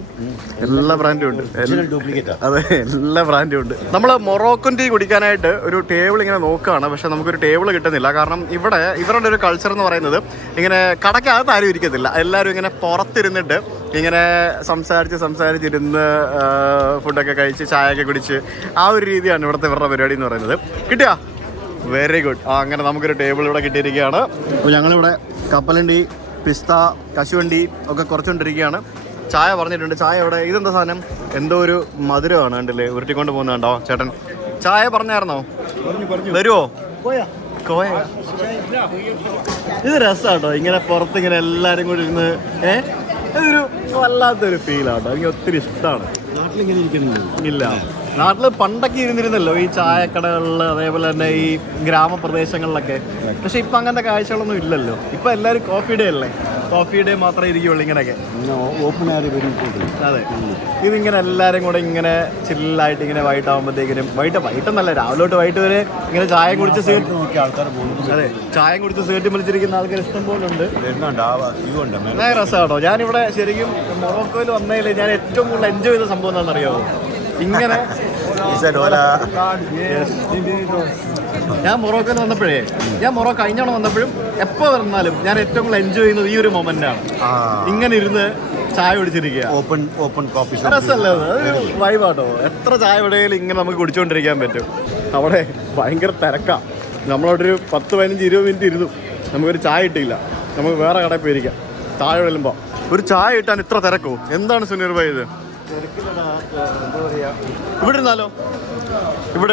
എല്ലാ ബ്രാൻഡും ഉണ്ട്. അതെ, എല്ലാ ബ്രാൻഡും ഉണ്ട്. നമ്മൾ മൊറോക്കൻ ടീ കുടിക്കാനായിട്ട് ഒരു ടേബിൾ ഇങ്ങനെ നോക്കുകയാണ്. പക്ഷെ നമുക്കൊരു ടേബിൾ കിട്ടുന്നില്ല. കാരണം ഇവരുടെ ഒരു കൾച്ചർ എന്ന് പറയുന്നത് ഇങ്ങനെ കടക്കകത്ത് ആരും ഇരിക്കത്തില്ല. എല്ലാവരും ഇങ്ങനെ പുറത്തിരുന്നിട്ട് ഇങ്ങനെ സംസാരിച്ചിരുന്ന് ഫുഡൊക്കെ കഴിച്ച് ചായയൊക്കെ കുടിച്ച് ആ ഒരു രീതിയാണ് ഇവിടുത്തെ ഇവരുടെ പരിപാടി എന്ന് പറയുന്നത്. കിട്ടിയാ? Very good. അങ്ങനെ നമുക്കൊരു ടേബിൾ ഇവിടെ കിട്ടിയിരിക്കുകയാണ്. അപ്പോൾ ഞങ്ങളിവിടെ കപ്പലണ്ടി, പിസ്ത, കശുവണ്ടി ഒക്കെ കുറച്ചുകൊണ്ടിരിക്കുകയാണ്. ചായ പറഞ്ഞിട്ടുണ്ട്. ചായ ഇവിടെ ഇതെന്താ സാധനം? എന്തോ ഒരു മധുരമാണ് കണ്ടില്ലേ, ഉരുട്ടിക്കൊണ്ട് പോകുന്നുണ്ടോ ചേട്ടൻ? ചായ പറഞ്ഞായിരുന്നോ? വരുമോ? കോയ. ഇത് രസമാട്ടോ, ഇങ്ങനെ പുറത്തിങ്ങനെ എല്ലാവരും കൂടി ഇരുന്ന് ഇതൊരു വല്ലാത്തൊരു ഫീലാട്ടോ. എനിക്ക് ഒത്തിരി ഇഷ്ടമാണ്. നാട്ടിലിങ്ങനെ ഇരിക്കുന്നില്ല. ഇല്ല, നാട്ടിൽ പണ്ടൊക്കെ ഇരുന്നിരുന്നല്ലോ ഈ ചായക്കടകളിൽ, അതേപോലെ തന്നെ ഈ ഗ്രാമപ്രദേശങ്ങളിലൊക്കെ. പക്ഷെ ഇപ്പം അങ്ങനത്തെ കാഴ്ചകളൊന്നും ഇല്ലല്ലോ. ഇപ്പം എല്ലാവരും കോഫി ഡേ അല്ലേ, കോഫി ഡേ മാത്രമേ ഇരിക്കുള്ളൂ ഇങ്ങനെയൊക്കെ. ഓപ്പൺ ആര് വരും? അതെ, ഇതിങ്ങനെ എല്ലാവരും കൂടെ ഇങ്ങനെ ചില്ലായിട്ട് ഇങ്ങനെ വൈകിട്ടാകുമ്പോഴത്തേക്കിനും, വൈകിട്ടെന്നല്ല രാവിലോട്ട് വൈകിട്ട് വരെ ഇങ്ങനെ ചായ കുടിച്ച് ആൾക്കാർ പോകുന്നു. അതെ, ചായ കുടിച്ച് സീറ്റ് വലിച്ചിരിക്കുന്ന ആൾക്കാർ ഇഷ്ടം പോലെ ഉണ്ട്. നല്ല രസമാട്ടോ. ഞാനിവിടെ ശരിക്കും മൊറോക്കോയിൽ വന്നതിൽ ഞാൻ ഏറ്റവും കൂടുതൽ എൻജോയ് ചെയ്ത സംഭവം എന്താണെന്നറിയാമോ? ഇങ്ങനെ ഞാൻ മൊറോക്കോയിൽ വന്നപ്പോഴേ, ഞാൻ കഴിഞ്ഞോണം വന്നപ്പോഴും എപ്പോൾ വന്നാലും ഞാൻ ഏറ്റവും കൂടുതൽ എൻജോയ് ചെയ്യുന്നത് ഈ ഒരു മൊമെന്റാണ്. ഇങ്ങനെ ഇരുന്ന് ചായ കുടിച്ചിരിക്കുക. ഓപ്പൺ കോഫി രസമല്ലേ? അതൊരു വൈബാട്ടോ. എത്ര ചായ എവിടെയെങ്കിലും ഇങ്ങനെ നമുക്ക് കുടിച്ചുകൊണ്ടിരിക്കാൻ പറ്റും. അവിടെ ഭയങ്കര തിരക്കാണ്. നമ്മളവിടെ ഒരു 10-15-20 മിനിറ്റ് ഇരുന്നു, നമുക്കൊരു ചായ കിട്ടിയില്ല. നമുക്ക് വേറെ കടയിൽ പോയിരിക്കാം. ചായ വെള്ളുമ്പോൾ ഒരു ചായ കിട്ടാൻ ഇത്ര തിരക്കോ? എന്താണ് സുനീർ ഭായ് ഇത്? ഇവിടെ ഇരുന്നാലോ? ഇവിടെ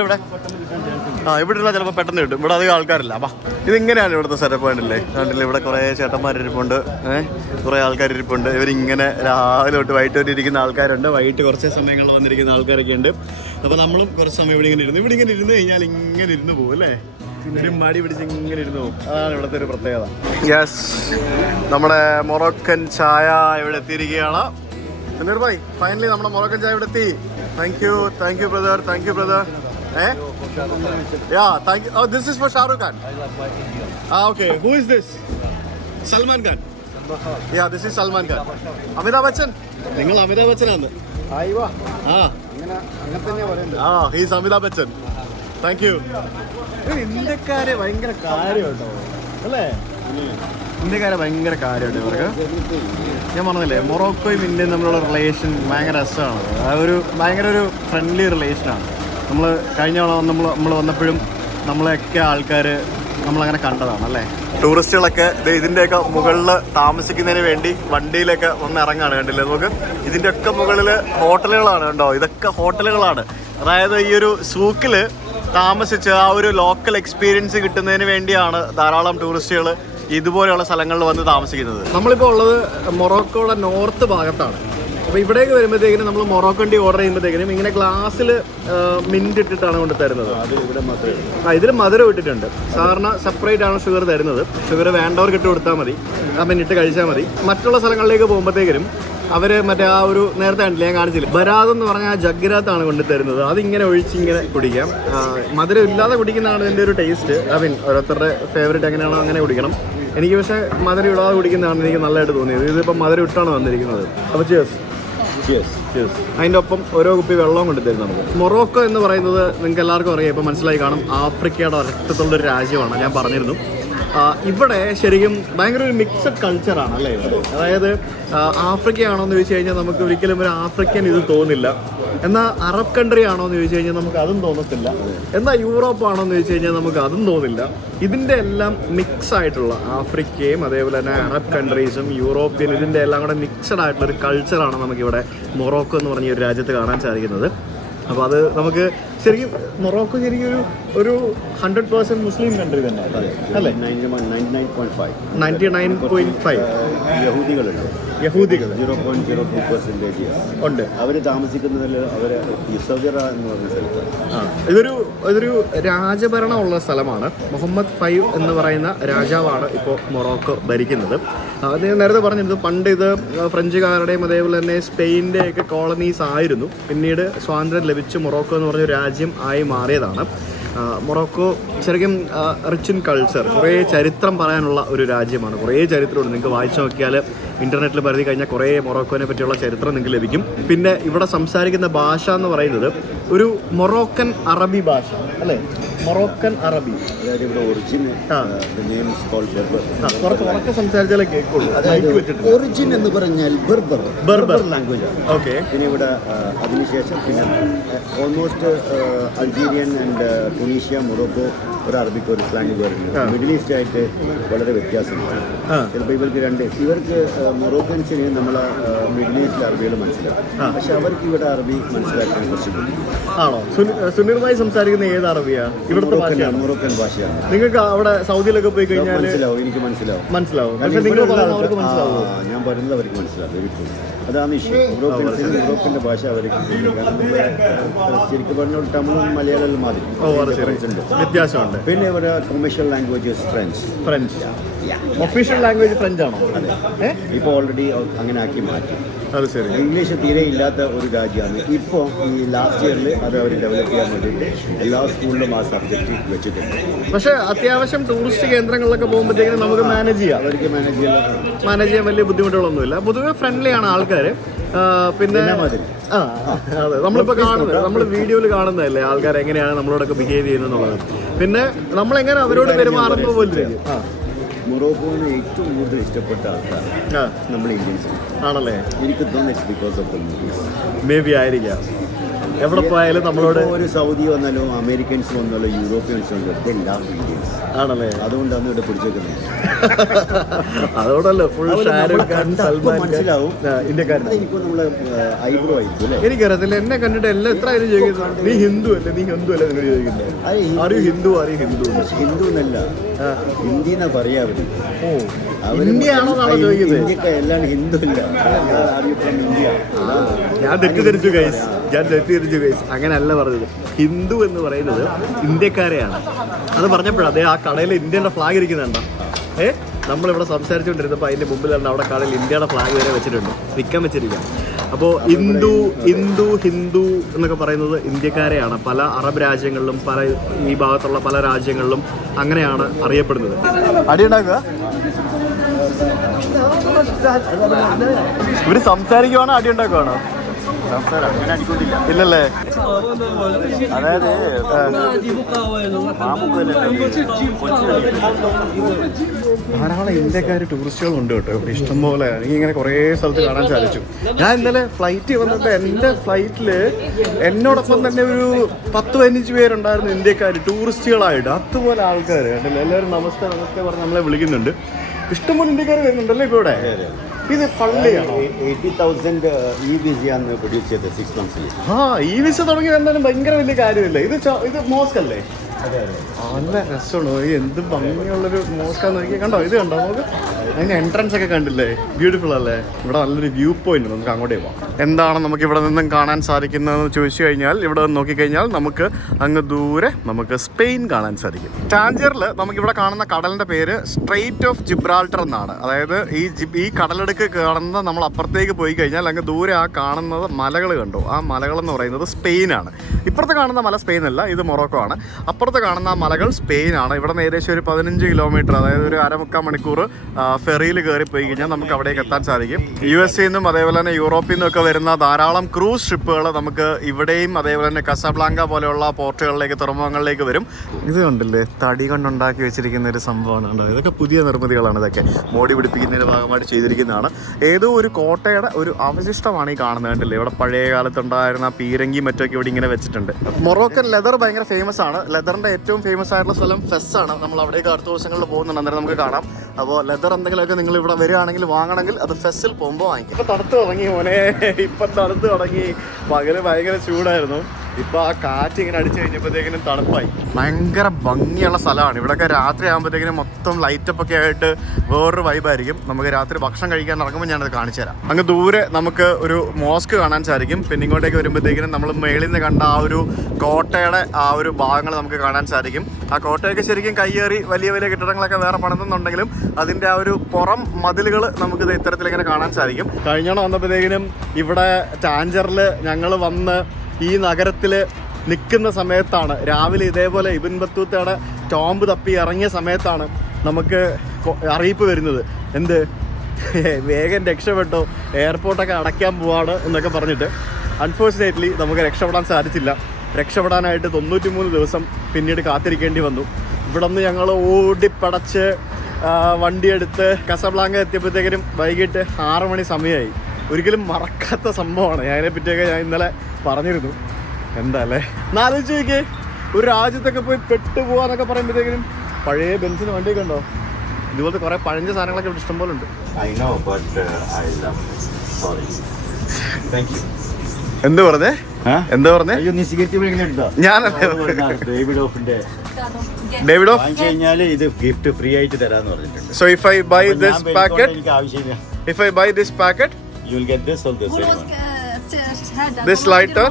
ഇവിടെ ഇരുന്നാൽ ചിലപ്പോൾ പെട്ടെന്ന് കിട്ടും. ഇവിടെ അധികം ആൾക്കാരില്ല. അപ്പം ഇതിങ്ങനെയാണ് ഇവിടുത്തെ സെറ്റപ്പ്. കണ്ടില്ലേ ഇവിടെ കുറേ ചേട്ടന്മാരിരിപ്പുണ്ട്, കുറേ ആൾക്കാരിരിപ്പുണ്ട്. ഇവരിങ്ങനെ രാവിലെ തൊട്ട് വൈകിട്ട് വരെ ഇരിക്കുന്ന ആൾക്കാരുണ്ട്, വൈകിട്ട് കുറച്ച് സമയങ്ങളിൽ വന്നിരിക്കുന്ന ആൾക്കാരൊക്കെ ഉണ്ട്. അപ്പോൾ നമ്മളും കുറച്ച് സമയം ഇവിടെ ഇങ്ങനെ ഇരുന്ന് കഴിഞ്ഞാൽ ഇങ്ങനെ ഇരുന്ന് പോകും അല്ലേ? ഒരു മടി പിടിച്ച് ഇങ്ങനെ ഇരുന്ന് പോകും. അതാണ് ഇവിടുത്തെ ഒരു പ്രത്യേകത. യെസ്, നമ്മുടെ മൊറോക്കൻ ചായ ഇവിടെ എത്തിയിരിക്കുകയാണ്. സുനീർ ഭായ്, ഫൈനലി നമ്മുടെ മൊറോക്കൻ ചായ ഇവിടെ എത്തി. Thank you brother. Yeah, thank you. Oh, this is for Shah Rukh Khan. Okay. Who is this? Salman Khan. Yeah, this is Salman Khan. Amitabh Bachchan. നിങ്ങൾ അമിതാഭ് ബച്ചൻ ആണ്. He's Amitabh Bachchan. Thank you. ഇന്ത്യക്കാരെ ഭയങ്കര കാര്യമുണ്ടോ അല്ലേ? ഇന്ത്യക്കാരെ ഭയങ്കര കാര്യമുണ്ട് ഇവർക്ക്. ഞാൻ പറഞ്ഞില്ലേ, മൊറോക്കോയും ഇന്ത്യയും തമ്മിലുള്ള റിലേഷൻ ഭയങ്കര രസമാണ്. അതൊരു ഭയങ്കര ഒരു ഫ്രണ്ട്ലി റിലേഷനാണ്. നമ്മൾ കഴിഞ്ഞ നമ്മൾ വന്നപ്പോഴും നമ്മളെയൊക്കെ ആൾക്കാർ നമ്മളങ്ങനെ കണ്ടതാണ് അല്ലേ? ടൂറിസ്റ്റുകളൊക്കെ ഇതിൻ്റെയൊക്കെ മുകളിൽ താമസിക്കുന്നതിന് വേണ്ടി വണ്ടിയിലൊക്കെ വന്ന് ഇറങ്ങാണ്. കണ്ടില്ലേ നമുക്ക്? ഇതിൻ്റെയൊക്കെ മുകളിൽ ഹോട്ടലുകളാണ്. കണ്ടോ, ഇതൊക്കെ ഹോട്ടലുകളാണ്. അതായത് ഈ ഒരു സൂക്കിൽ താമസിച്ച് ആ ഒരു ലോക്കൽ എക്സ്പീരിയൻസ് കിട്ടുന്നതിന് വേണ്ടിയാണ് ധാരാളം ടൂറിസ്റ്റുകൾ ഇതുപോലെയുള്ള സ്ഥലങ്ങളിൽ വന്ന് താമസിക്കുന്നത്. നമ്മളിപ്പോൾ ഉള്ളത് മൊറോക്കോയുടെ നോർത്ത് ഭാഗത്താണ്. അപ്പോൾ ഇവിടേക്ക് വരുമ്പോഴത്തേക്കിനും നമ്മൾ മൊറോക്കൻ ടീ ഓർഡർ ചെയ്യുമ്പോഴത്തേക്കിനും ഇങ്ങനെ ഗ്ലാസ്സിൽ മിൻറ്റ് ഇട്ടിട്ടാണ് കൊണ്ട് തരുന്നത്. ഇതിൽ മധുരം ഇട്ടിട്ടുണ്ട്. സാധാരണ സെപ്പറേറ്റ് ആണ് ഷുഗർ തരുന്നത്. ഷുഗർ വേണ്ടവർക്ക് ഇട്ട് കൊടുത്താൽ മതി, മിന്നിട്ട് കഴിച്ചാൽ മതി. മറ്റുള്ള സ്ഥലങ്ങളിലേക്ക് പോകുമ്പോഴത്തേക്കിനും അവർ മറ്റേ ആ ഒരു നേരത്തെ കണ്ടില്ല, ഞാൻ കാണിച്ചില്ല, ബരാതെന്ന് പറഞ്ഞാൽ ആ ജഗ്ഗിനകത്താണ് കൊണ്ട് തരുന്നത്. അതിങ്ങനെ ഒഴിച്ചിങ്ങനെ കുടിക്കാം. മധുരം ഇല്ലാതെ കുടിക്കുന്നതാണ് ഇതിൻ്റെ ഒരു ടേസ്റ്റ്. ഓരോരുത്തരുടെ ഫേവറേറ്റ് എങ്ങനെയാണോ അങ്ങനെ കുടിക്കണം. എനിക്ക് പക്ഷേ മധുരം ഇടാതെ കുടിക്കുന്നതാണ് എനിക്ക് നല്ലതായിട്ട് തോന്നിയത്. ഇതിപ്പോൾ മധുരം ഇട്ടാണ് വന്നിരിക്കുന്നത്. അപ്പോൾ ചേർസ് അതിൻ്റെ ഒപ്പം ഓരോ കുപ്പി വെള്ളവും കൊണ്ട് തരും നമുക്ക്. മൊറോക്കോ എന്ന് പറയുന്നത് നിങ്ങൾക്ക് എല്ലാവർക്കും അറിയാം, ഇപ്പോൾ മനസ്സിലായി കാണും, ആഫ്രിക്കയുടെ ഒരറ്റത്തുള്ളൊരു രാജ്യമാണ്. ഞാൻ പറഞ്ഞിരുന്നു. ഇവിടെ ശരിക്കും ഭയങ്കര ഒരു മിക്സഡ് കൾച്ചറാണ് അല്ലേ? അതായത് ആഫ്രിക്കയാണോ എന്ന് ചോദിച്ചു കഴിഞ്ഞാൽ നമുക്ക് ഒരിക്കലും ഒരു ആഫ്രിക്കൻ ഇത് തോന്നില്ല. എന്നാൽ അറബ് കൺട്രി ആണോ എന്ന് ചോദിച്ചു കഴിഞ്ഞാൽ നമുക്ക് അതും തോന്നത്തില്ല. എന്നാൽ യൂറോപ്പ് ആണോ എന്ന് ചോദിച്ചു കഴിഞ്ഞാൽ നമുക്ക് അതും തോന്നില്ല. ഇതിൻ്റെ എല്ലാം മിക്സ് ആയിട്ടുള്ള ആഫ്രിക്കയും അതേപോലെ തന്നെ അറബ് കൺട്രീസും യൂറോപ്യൻ ഇതിൻ്റെ എല്ലാം കൂടെ മിക്സഡ് ആയിട്ടുള്ളൊരു കൾച്ചറാണ് നമുക്കിവിടെ മൊറോക്കോ എന്ന് പറഞ്ഞ ഒരു രാജ്യത്ത് കാണാൻ സാധിക്കുന്നത്. അപ്പോൾ അത് നമുക്ക് ശരിക്കും മൊറോക്കോ ശരിക്കും ഒരു 100% മുസ്ലിം കൺട്രി തന്നെ അല്ലേ? 99.5 യഹൂദികൾ 0.02% ഉണ്ട്. അവർ താമസിക്കുന്നതിൽ അവർ യുസവിറ എന്ന് പറഞ്ഞ സ്ഥലത്താണ്. ഇതൊരു രാജഭരണമുള്ള സ്ഥലമാണ്. മുഹമ്മദ് 5 എന്ന് പറയുന്ന രാജാവാണ് ഇപ്പോൾ മൊറോക്കോ ഭരിക്കുന്നത്. ഞാൻ നേരത്തെ പറഞ്ഞിരുന്നു, പണ്ട് ഇത് ഫ്രഞ്ചുകാരുടെയും അതേപോലെ തന്നെ സ്പെയിൻ്റെയൊക്കെ കോളനീസ് ആയിരുന്നു. പിന്നീട് സ്വാതന്ത്ര്യം ലഭിച്ച് മൊറോക്കോ എന്ന് പറഞ്ഞ രാജ്യം ആയി മാറിയതാണ്. മൊറോക്കോ ശരിക്കും റിച്ച് ഇൻ കൾച്ചർ, കുറേ ചരിത്രം പറയാനുള്ള ഒരു രാജ്യമാണ്. കുറേ ചരിത്രമുണ്ട്. നിങ്ങൾക്ക് വായിച്ചു നോക്കിയാൽ ഇൻ്റർനെറ്റിൽ പരതി കഴിഞ്ഞാൽ കുറേ മൊറോക്കോനെ പറ്റിയുള്ള ചരിത്രം നിങ്ങൾക്ക് ലഭിക്കും. പിന്നെ ഇവിടെ സംസാരിക്കുന്ന ഭാഷ എന്ന് പറയുന്നത് ഒരു മൊറോക്കൻ അറബി ഭാഷ അല്ലേ? മൊറോക്കൻ അറബി. അതായത് ഇവിടെ ഒറിജിൻ കുറച്ച് സംസാരിച്ചാലേ കേൾക്കുള്ളൂ. ഒറിജിൻ എന്ന് പറഞ്ഞാൽ ബെർബർ ലാംഗ്വേജ് ആണ്. ഓക്കെ. പിന്നെ ഇവിടെ അതിനുശേഷം പിന്നെ almost Algerian and Tunisia, Morocco ഒരു അറബിക്ക് ഒരു സ്ലാങ് വരുന്നത്. മിഡിൽ ഈസ്റ്റ് ആയിട്ട് വളരെ വ്യത്യാസമാണ്. ചിലപ്പോൾ ഇവർക്ക് മൊറോക്കൻസിന് നമ്മളെ മിഡിൽ ഈസ്റ്റ് അറബികൾ മനസ്സിലാവും. പക്ഷെ അവർക്ക് ഇവിടെ അറബി മനസ്സിലാക്കാൻ കുറച്ച് ആണോ? സുനീർ ഭായ് സംസാരിക്കുന്ന ഏത് അറബിയാണ്? ഇവിടുത്തെ മൊറോക്കൻ ഭാഷയാണ്. നിങ്ങൾക്ക് അവിടെ സൗദിയിലൊക്കെ പോയി കഴിഞ്ഞാൽ എനിക്ക് മനസ്സിലാവും. ഞാൻ പറയുന്നത് അവർക്ക് മനസ്സിലാവും. അതാണ് ഇഷ്യൂ. യൂറോപ്പിന്റെ ഭാഷ അവർക്ക് ശരിക്കും പറഞ്ഞ തമിഴും മലയാളം മാതിരി വ്യത്യാസമുണ്ട്. പിന്നെ ഇവിടെ commercial languages French official language French ആണോ? ഇപ്പോൾ ഓൾറെഡി അങ്ങനെ ആക്കി മാറ്റി. അത് ശരി. ഇംഗ്ലീഷ് തീരെ ഇല്ലാത്ത ഒരു രാജ്യമാണ്. ഇപ്പോൾ ഈ ലാസ്റ്റ് ഇയറിൽ അത് അവർ ഡെവലപ്പ് ചെയ്യാൻ വേണ്ടിയിട്ട് എല്ലാ സ്കൂളിലും ആ സബ്ജക്റ്റ് വെച്ചിട്ടുണ്ട്. പക്ഷേ അത്യാവശ്യം ടൂറിസ്റ്റ് കേന്ദ്രങ്ങളിലൊക്കെ പോകുമ്പോഴത്തേക്കും നമുക്ക് മാനേജ് ചെയ്യാം. അവർക്ക് മാനേജ് ചെയ്യാൻ വലിയ ബുദ്ധിമുട്ടുകളൊന്നുമില്ല. പൊതുവെ ഫ്രണ്ട്ലിയാണ് ആൾക്കാർ. പിന്നെ അതെ, നമ്മളിപ്പോൾ കാണുന്നത്, നമ്മൾ വീഡിയോയിൽ കാണുന്നതല്ലേ ആൾക്കാർ എങ്ങനെയാണ് നമ്മളോടൊക്കെ ബിഹേവ് ചെയ്യുന്നത്. പിന്നെ നമ്മളെങ്ങനെ അവരോട് പെരുമാറുന്ന പോലെ. മൊറോക്കോന് ഏറ്റവും കൂടുതൽ ഇഷ്ടപ്പെട്ട ആൾക്കാർ നമ്മൾ ഇന്ത്യൻസ് ആണല്ലേ? എനിക്ക് തോന്നുന്നു because of the movies. May be ആയിരിക്കാം. എവിടെ പോയാലും നമ്മളോട് ഒരു സൗദി വന്നാലോ അമേരിക്കൻസ് വന്നാലോ യൂറോപ്യൻസ് വന്നാലോ ഇതെല്ലാം ഇന്ത്യൻസ് ആണല്ലേ, അതുകൊണ്ടാണ് ഇവിടെ പിടിച്ചേക്കുന്നത്. അതുകൊണ്ടല്ലോ ഫുൾ ഷാരൂഖ് ഖാൻ, സൽമാൻ മനസ്സിലാവും ഇന്ത്യക്കാരൻ. എനിക്ക് നമ്മളെ ഐബ്രോ ആയിരിക്കും അല്ലേ? എനിക്കറിയത്തില്ല, എന്നെ കണ്ടിട്ട് എല്ലാം എത്ര ആരും ചോദിക്കുന്നത് നീ ഹിന്ദു അല്ലേ, നീ ഹിന്ദു അല്ലേ എന്നോട് ചോദിക്കുന്നത്. അറിയൂ ഹിന്ദു, അറിയൂ ഹിന്ദു. ഹിന്ദു എന്നല്ല, ഇന്ത്യനെ പറയാ അവര്. ഇന്ത്യയാണോ ചോദിക്കുന്നത്? ഇന്ത്യക്ക് എല്ലാം ഹിന്ദു ഇല്ല, ഇന്ത്യ. ഞാൻ തെറ്റിദ്ധരിച്ചു ഗൈസ്, അങ്ങനെയല്ല പറഞ്ഞത്. ഹിന്ദു എന്ന് പറയുന്നത് ഇന്ത്യക്കാരെയാണ്. അത് പറഞ്ഞപ്പോഴാണ് അതേ ആ കടയിൽ ഇന്ത്യയുടെ ഫ്ലാഗ് ഇരിക്കുന്നുണ്ടോ? നമ്മളിവിടെ സംസാരിച്ചുകൊണ്ടിരുന്നപ്പോൾ അതിൻ്റെ മുമ്പിൽ തന്നെ അവിടെ കടയിൽ ഇന്ത്യയുടെ ഫ്ലാഗ് വരെ വെച്ചിട്ടുണ്ട്, നിൽക്കാൻ വെച്ചിരിക്കുക. അപ്പോൾ ഹിന്ദു എന്നൊക്കെ പറയുന്നത് ഇന്ത്യക്കാരെയാണ്. പല അറബ് രാജ്യങ്ങളിലും പല ഈ ഭാഗത്തുള്ള പല രാജ്യങ്ങളിലും അങ്ങനെയാണ് അറിയപ്പെടുന്നത്. അടിയുണ്ടാക്കുക ഇവര് സംസാരിക്കുവാണോ അടിയുണ്ടാക്കുവാണോ? ഇല്ലല്ലേ. അതായത് ധാരാളം ഇന്ത്യക്കാർ ടൂറിസ്റ്റുകളുണ്ട് കേട്ടോ ഇവിടെ ഇഷ്ടംപോലെ. എനിക്ക് ഇങ്ങനെ കുറേ സ്ഥലത്ത് കാണാൻ സാധിച്ചു. ഞാൻ ഇന്നലെ ഫ്ലൈറ്റിൽ വന്നിട്ട് എൻ്റെ ഫ്ലൈറ്റിൽ എന്നോടൊപ്പം തന്നെ ഒരു 10-15 പേരുണ്ടായിരുന്നു ഇന്ത്യക്കാർ, ടൂറിസ്റ്റുകളായിട്ട്. അതുപോലെ ആൾക്കാർ കണ്ടില്ല, എല്ലാവരും നമസ്തേ പറഞ്ഞ് നമ്മളെ വിളിക്കുന്നുണ്ട്. ഇഷ്ടംപോലെ ഇന്ത്യക്കാർ വരുന്നുണ്ടല്ലേ ഇപ്പോൾ ഇവിടെ. ഇത് പള്ളിയാണോ? 80,000 ഈ വിസയാണ് പ്രൊഡ്യൂസ് ചെയ്തത് 6 months. ഈ വിസ തുടങ്ങി വന്നാലും ഭയങ്കര വലിയ കാര്യമില്ല. ഇത് മോസ്ക് അല്ലേ? നല്ല രസമാണോ? എന്ത് ഭംഗിയുള്ളൊരു മോസ്കാന്ന് നോക്കി. കണ്ടോ, ഇത് കണ്ടോ നമുക്ക്? അതിൻ്റെ എൻട്രൻസ് ഒക്കെ കണ്ടില്ലേ? ബ്യൂട്ടിഫുൾ അല്ലേ? ഇവിടെ നല്ലൊരു വ്യൂ പോയിന്റ്, നമുക്ക് അങ്ങോട്ടേ പോകാം. എന്താണ് നമുക്ക് ഇവിടെ നിന്നും കാണാൻ സാധിക്കുന്നതെന്ന് ചോദിച്ചു കഴിഞ്ഞാൽ, ഇവിടെ നോക്കിക്കഴിഞ്ഞാൽ നമുക്ക് അങ്ങ് ദൂരെ നമുക്ക് സ്പെയിൻ കാണാൻ സാധിക്കും. ടാഞ്ചറിൽ നമുക്കിവിടെ കാണുന്ന കടലിൻ്റെ പേര് സ്ട്രെയിറ്റ് ഓഫ് ജിബ്രാൾട്ടർ എന്നാണ്. അതായത് ഈ കടലെടുക്ക് കാണുന്ന നമ്മൾ അപ്പുറത്തേക്ക് പോയി കഴിഞ്ഞാൽ അങ്ങ് ദൂരെ ആ കാണുന്നത് മലകൾ കണ്ടോ? ആ മലകളെന്ന് പറയുന്നത് സ്പെയിനാണ്. ഇപ്പുറത്ത് കാണുന്ന മല സ്പെയിൻ അല്ല, ഇത് മൊറോക്കോ ആണ്. അപ്പുറത്ത് കാണുന്ന മലകൾ സ്പെയിനാണ്. ഇവിടെ നിന്ന് ഏകദേശം ഒരു 15 കിലോമീറ്റർ, അതായത് ഒരു 1/4 മണിക്കൂർ ഫെറിയിൽ കയറി പോയി കഴിഞ്ഞാൽ നമുക്ക് അവിടേക്ക് എത്താൻ സാധിക്കും. US നിന്നും അതേപോലെ തന്നെ യൂറോപ്പിൽ നിന്നും ഒക്കെ വരുന്ന ധാരാളം ക്രൂസ് ഷിപ്പുകൾ നമുക്ക് ഇവിടെയും അതേപോലെ തന്നെ കസാബ്ലാങ്ക പോലെയുള്ള പോർട്ടുകളിലേക്ക്, തുറമുഖങ്ങളിലേക്ക് വരും. ഇത് കണ്ടില്ലേ, തടി കൊണ്ടുണ്ടാക്കി വെച്ചിരിക്കുന്ന ഒരു സംഭവമാണ്. ഇതൊക്കെ പുതിയ നിർമ്മിതികളാണ്. ഇതൊക്കെ മോടി പിടിപ്പിക്കുന്നതിൻ്റെ ഭാഗമായിട്ട് ചെയ്തിരിക്കുന്നതാണ്. ഏതോ ഒരു കോട്ടയുടെ ഒരു അവശിഷ്ടമാണ് ഈ കാണുന്നത്. കണ്ടില്ലേ, ഇവിടെ പഴയ കാലത്തുണ്ടായിരുന്ന പീരങ്കി മറ്റൊക്കെ ഇവിടെ ഇങ്ങനെ വെച്ചിട്ടുണ്ട്. മൊറോക്കൻ ലെതർ ഭയങ്കര ഫേമസ് ആണ്. ലെതറിൻ്റെ ഏറ്റവും ഫേമസ് ആയിട്ടുള്ള സ്ഥലം ഫെസ് ആണ്. നമ്മൾ അവിടേക്ക് അടുത്ത ദിവസങ്ങളിൽ പോകുന്നുണ്ട്, അന്നേരം നമുക്ക് കാണാം. അപ്പോൾ ലെതർ എന്തെങ്കിലുമൊക്കെ നിങ്ങൾ ഇവിടെ വരികയാണെങ്കിൽ വാങ്ങണമെങ്കിൽ അത് ഫെസ്സിൽ പോകുമ്പോൾ വാങ്ങിക്കും. ഇപ്പം തണുത്ത് തുടങ്ങി മോനെ, ഇപ്പം തണുത്ത് തുടങ്ങി. പകല് ഭയങ്കര ചൂടായിരുന്നു, ഇപ്പോൾ ആ കാറ്റ് ഇങ്ങനെ അടിച്ചു കഴിഞ്ഞപ്പോഴത്തേക്കിനും തണുപ്പായി. ഭയങ്കര ഭംഗിയുള്ള സ്ഥലമാണ്. ഇവിടെയൊക്കെ രാത്രി ആകുമ്പോഴത്തേക്കിനും മൊത്തം ലൈറ്റപ്പ് ഒക്കെ ആയിട്ട് വേറൊരു വൈബായിരിക്കും. നമുക്ക് രാത്രി ഭക്ഷണം കഴിക്കാൻ ഇറങ്ങുമ്പോൾ ഞാനത് കാണിച്ചു തരാം. അങ്ങ് ദൂരെ നമുക്ക് ഒരു മോസ്ക് കാണാൻ സാധിക്കും. പിന്നെ ഇങ്ങോട്ടേക്ക് വരുമ്പോഴത്തേക്കിനും നമ്മൾ മേളിൽ നിന്ന് കണ്ട ആ ഒരു കോട്ടയുടെ ആ ഒരു ഭാഗങ്ങൾ നമുക്ക് കാണാൻ സാധിക്കും. ആ കോട്ടയൊക്കെ ശരിക്കും കയ്യേറി വലിയ വലിയ കെട്ടിടങ്ങളൊക്കെ വേറെ പണിതുന്നുണ്ടെങ്കിലും അതിൻ്റെ ആ ഒരു പുറം മതിലുകൾ നമുക്കിത് ഇത്തരത്തിലിങ്ങനെ കാണാൻ സാധിക്കും. കഴിഞ്ഞോണം വന്നപ്പോഴത്തേക്കിനും ഇവിടെ ടാഞ്ചറിൽ ഞങ്ങൾ വന്ന് ഈ നഗരത്തിൽ നിൽക്കുന്ന സമയത്താണ്, രാവിലെ ഇതേപോലെ ഇബ്ൻ ബത്തൂത്തയുടെ ടോംബ് തപ്പി ഇറങ്ങിയ സമയത്താണ് നമുക്ക് അറിയിപ്പ് വരുന്നത്. എന്ത്, വേഗം രക്ഷപ്പെട്ടോ, എയർപോർട്ടൊക്കെ അടയ്ക്കാൻ പോവാണ് എന്നൊക്കെ പറഞ്ഞിട്ട്. അൺഫോർച്ചുനേറ്റ്ലി നമുക്ക് രക്ഷപ്പെടാൻ സാധിച്ചില്ല. രക്ഷപ്പെടാനായിട്ട് 93 ദിവസം പിന്നീട് കാത്തിരിക്കേണ്ടി വന്നു. ഇവിടെ നിന്ന് ഞങ്ങൾ ഓടിപ്പടച്ച് വണ്ടിയെടുത്ത് കസാബ്ലാങ്ക എത്തിയപ്പോഴത്തേക്കിനും വൈകിട്ട് 6 മണി സമയമായി. ഒരിക്കലും മറക്കാത്ത സംഭവമാണ്. അതിനെപ്പറ്റിയൊക്കെ ഞാൻ ഇന്നലെ പറഞ്ഞിരുന്നു. എന്താ അല്ലേ, നാലോചിച്ച് നോക്കിയേ, ഒരു രാജ്യത്തൊക്കെ പോയി പെട്ടുപോകാന്നൊക്കെ പറയുമ്പോഴത്തേക്കിനും പഴയ ബെൻസിന് വണ്ടിയൊക്കെ ഉണ്ടോ? ഇതുപോലത്തെ കുറേ പഴഞ്ച സാധനങ്ങളൊക്കെ ഇവിടെ ഇഷ്ടംപോലെ ഉണ്ട്. എന്താ പറഞ്ഞേ? എന്താ പറഞ്ഞേ? ഞാൻ ഡേവിഡ് ഓഫ് ഇത് ഗിഫ്റ്റ് ഫ്രീ ആയിട്ട് തരാന്ന് പറഞ്ഞിട്ടുണ്ട്. So if I buy this packet, you will get this or this one. This lighter,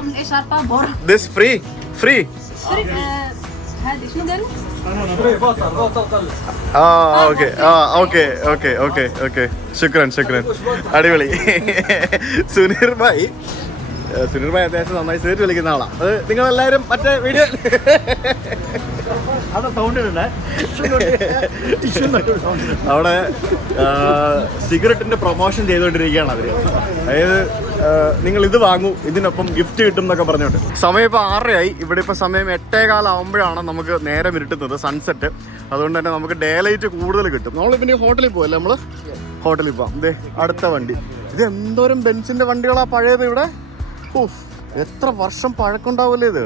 this free. هذه شنو قال؟ Okay. ശുക്രൻ. അടിപൊളി. സുനീർ ഭായ് അത്യാവശ്യം നന്നായി സീറ്റ് വിളിക്കുന്ന ആളാണ്. അത് നിങ്ങളെല്ലാവരും മറ്റേ വീഡിയോ അവിടെ സിഗരറ്റിന്റെ പ്രൊമോഷൻ ചെയ്തുകൊണ്ടിരിക്കുകയാണ് അവര്. അതായത് നിങ്ങൾ ഇത് വാങ്ങൂ, ഇതിനൊപ്പം ഗിഫ്റ്റ് കിട്ടും എന്നൊക്കെ പറഞ്ഞോണ്ട്. സമയം ഇപ്പോൾ 6:30 ഇവിടെ ഇപ്പോൾ സമയം 8:15 ആകുമ്പോഴാണ് നമുക്ക് നേരെ ഇരുട്ടുന്നത്, സൺസെറ്റ്. അതുകൊണ്ട് തന്നെ നമുക്ക് ഡേ ലൈറ്റ് കൂടുതൽ കിട്ടും. നമ്മൾ പിന്നെ ഹോട്ടലിൽ പോകല്ലേ, നമ്മൾ ഹോട്ടലിൽ പോകാം. ഇതേ അടുത്ത വണ്ടി. ഇത് എന്തോരം ബെൻസിന്റെ വണ്ടികളാ പഴയത് ഇവിടെ. എത്ര വർഷം പഴക്കമുണ്ടാവൂലേ ഇത്?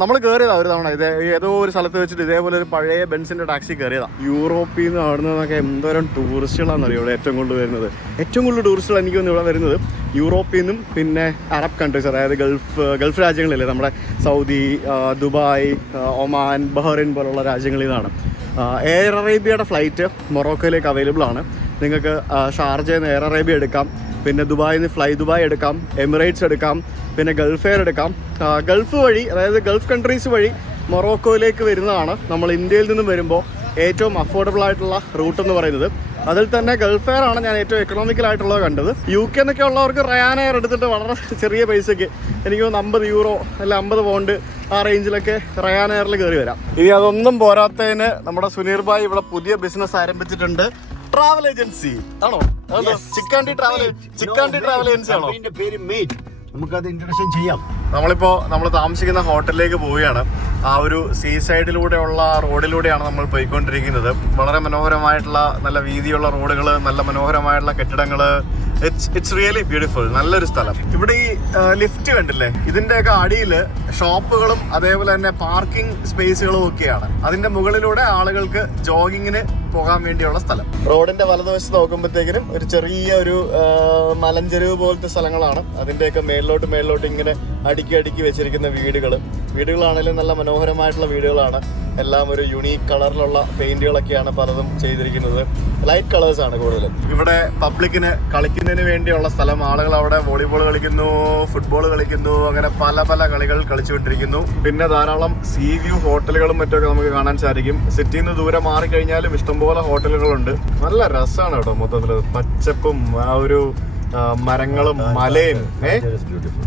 നമ്മൾ കയറിയതാ ഒരു തവണ ഇത് ഏതോ ഒരു സ്ഥലത്ത് വെച്ചിട്ട് ഇതേപോലെ ഒരു പഴയ ബെൻസിന്റെ ടാക്സി കയറിയതാ. യൂറോപ്പിൽ നിന്ന് അവിടെ നിന്നൊക്കെ എന്തോരം ടൂറിസ്റ്റുകളാണെന്നറിയോ ഇവിടെ ഏറ്റവും കൂടുതൽ വരുന്നത്. ഏറ്റവും കൂടുതൽ ടൂറിസ്റ്റുകൾ എനിക്ക് തോന്നുന്നു ഇവിടെ വരുന്നത് യൂറോപ്പിൽ നിന്നും പിന്നെ അറബ് കൺട്രീസ്, അതായത് ഗൾഫ് രാജ്യങ്ങളില്ലേ, നമ്മുടെ സൗദി, ദുബായ്, ഒമാൻ, ബഹ്റൈൻ പോലുള്ള രാജ്യങ്ങളിൽ നിന്നാണ്. എയർ അറേബ്യയുടെ ഫ്ലൈറ്റ് മൊറോക്കോയിലേക്ക് അവൈലബിൾ ആണ്. നിങ്ങൾക്ക് ഷാർജയിൽ നിന്ന് എയർ അറേബ്യ എടുക്കാം, പിന്നെ ദുബായിൽ നിന്ന് ഫ്ലൈ ദുബായ് എടുക്കാം, എമിറേറ്റ്സ് എടുക്കാം, പിന്നെ ഗൾഫ് എയർ എടുക്കാം. ഗൾഫ് വഴി, അതായത് ഗൾഫ് കൺട്രീസ് വഴി മൊറോക്കോയിലേക്ക് വരുന്നതാണ് നമ്മൾ ഇന്ത്യയിൽ നിന്നും വരുമ്പോൾ ഏറ്റവും അഫോർഡബിൾ ആയിട്ടുള്ള റൂട്ട് എന്ന് പറയുന്നത്. അതിൽ തന്നെ ഗൾഫ് എയർ ആണ് ഞാൻ ഏറ്റവും എക്കണോമിക്കലായിട്ടുള്ളത് കണ്ടത്. UK എന്നൊക്കെ ഉള്ളവർക്ക് റയാൻ എയർ എടുത്തിട്ട് വളരെ ചെറിയ പൈസയ്ക്ക്, എനിക്ക് തോന്നുന്നു 50 യൂറോ അല്ല 50 പൗണ്ട് ആ റേഞ്ചിലൊക്കെ റയാൻ എയറിൽ കയറി വരാം. ഇനി അതൊന്നും പോരാത്തതിന് നമ്മുടെ സുനീർ ഭായ് ഇവിടെ പുതിയ ബിസിനസ് ആരംഭിച്ചിട്ടുണ്ട്. ട്രാവൽ ഏജൻസി ആണോ? ചിക്കാണ്ടി ട്രാവൽ ഏജൻസി ആണോ? നമുക്കത് ഇൻട്രൊഡക്ഷൻ ചെയ്യാം. നമ്മൾ താമസിക്കുന്ന ഹോട്ടലിലേക്ക് പോവുകയാണ്. ആ ഒരു സീ സൈഡിലൂടെയുള്ള റോഡിലൂടെയാണ് നമ്മൾ പോയിക്കൊണ്ടിരിക്കുന്നത്. വളരെ മനോഹരമായിട്ടുള്ള നല്ല വീതിയുള്ള റോഡുകൾ, നല്ല മനോഹരമായിട്ടുള്ള കെട്ടിടങ്ങൾ. It's really beautiful. നല്ലൊരു സ്ഥലം. ഇവിടെ ഈ ലിഫ്റ്റ് കണ്ടില്ലേ, ഇതിൻ്റെയൊക്കെ അടിയിൽ ഷോപ്പുകളും അതേപോലെ തന്നെ പാർക്കിംഗ് സ്പേസുകളും ഒക്കെയാണ്. അതിൻ്റെ മുകളിലൂടെ ആളുകൾക്ക് ജോഗിങ്ങിന് പോകാൻ വേണ്ടിയുള്ള സ്ഥലം. റോഡിന്റെ വലതുവശത്ത് നോക്കുമ്പോഴത്തേക്കിനും ഒരു ചെറിയ ഒരു മലഞ്ചെരുവ് പോലത്തെ സ്ഥലങ്ങളാണ്. അതിൻ്റെയൊക്കെ മേളിലോട്ട് ഇങ്ങനെ അടുക്കി വെച്ചിരിക്കുന്ന വീടുകളാണെങ്കിലും നല്ല മനോഹരമായിട്ടുള്ള വീടുകളാണ്. എല്ലാം ഒരു യുണീക്ക് കളറിലുള്ള പെയിന്റുകളൊക്കെയാണ് പലതും ചെയ്തിരിക്കുന്നത്. ലൈറ്റ് കളേഴ്സ് ആണ് കൂടുതലും. ഇവിടെ പബ്ലിക്കിന് കളിക്കുന്നതിന് വേണ്ടിയുള്ള സ്ഥലം. ആളുകൾ അവിടെ വോളിബോൾ കളിക്കുന്നു, ഫുട്ബോൾ കളിക്കുന്നു, അങ്ങനെ പല പല കളികൾ കളിച്ചുകൊണ്ടിരിക്കുന്നു. പിന്നെ ധാരാളം സീ വ്യൂ ഹോട്ടലുകളും മറ്റൊക്കെ നമുക്ക് കാണാൻ സാധിക്കും. സിറ്റിയിൽ നിന്ന് ദൂരെ മാറിക്കഴിഞ്ഞാലും ഇഷ്ടംപോലെ ഹോട്ടലുകളുണ്ട്. നല്ല രസമാണ് കേട്ടോ മൊത്തത്തിൽ. പച്ചപ്പും ആ ഒരു മരങ്ങളും മലയും.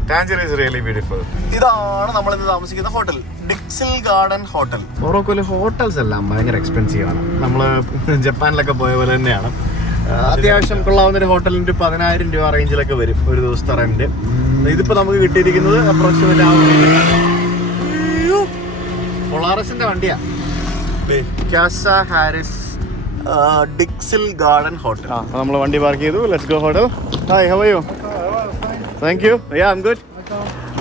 ടാഞ്ചർ ഈസ് റിയലി ബ്യൂട്ടിഫുൾ. ഇതാണ് നമ്മൾ ഇന്ന് താമസിക്കുന്ന ഹോട്ടൽ, ഡിക്സിൽ ഗാർഡൻ ഹോട്ടൽ. മൊറോക്കോയിലെ ഹോട്ടൽസ് എല്ലാം ഭയങ്കര എക്സ്പെൻസീവ് ആണ്. നമ്മൾ ജപ്പാനിലൊക്കെ പോയ പോലെ തന്നെയാണ്. അത്യാവശ്യം കൊള്ളാവുന്ന ഒരു ഹോട്ടലിൻ്റെ 10,000 രൂപ റേഞ്ചിലൊക്കെ വരും ഒരു ദിവസത്തെ റെന്റ്. ഇതിപ്പോൾ നമുക്ക് കിട്ടിയിരിക്കുന്നത് അപ്രോക്സിമേറ്റ് പൊളാറസിന്റെ വണ്ടിയാ. കാസ ഹാരിസ് ഡിക്സിൽ ഗാർഡൻ ഹോട്ടൽ. നമ്മൾ വണ്ടി പാർക്ക് ചെയ്തു. Let's go hotel. Hi, how are you? Thank you. Yeah, I am good.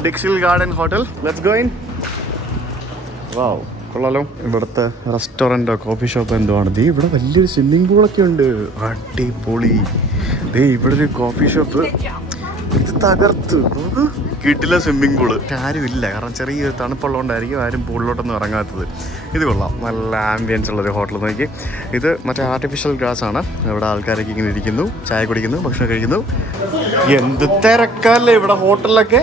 ഡിക്സിൽ garden hotel, let's go in. Wow, കൊള്ളാലോ. ഇവിടുത്തെ റെസ്റ്റോറൻറ്റോ കോഫി ഷോപ്പോ എന്തോ ആണ്. ദേ ഇവിടെ വലിയൊരു സ്വിമ്മിംഗ് പൂളൊക്കെ ഉണ്ട്. അടിപൊളി. ദേ ഇവിടെ ഒരു കോഫി ഷോപ്പ്. ഇത് തകർത്ത് കിട്ടില്ല സ്വിമ്മിംഗ് പൂള്. ആരും ഇല്ല, കാരണം ചെറിയൊരു തണുപ്പുള്ളതുകൊണ്ടായിരിക്കും ആരും പൂളിലോട്ടൊന്നും ഇറങ്ങാത്തത്. ഇത് കൊള്ളാം, നല്ല ആംബിയൻസ് ഉള്ളൊരു ഹോട്ടൽ. നോക്കി, ഇത് മറ്റേ ആർട്ടിഫിഷ്യൽ ഗ്രാസ് ആണ്. ഇവിടെ ആൾക്കാരൊക്കെ ഇങ്ങനെ ഇരിക്കുന്നു, ചായ കുടിക്കുന്നു, ഭക്ഷണം കഴിക്കുന്നു. എന്ത് തിരക്കല്ലേ ഇവിടെ ഹോട്ടലിലൊക്കെ.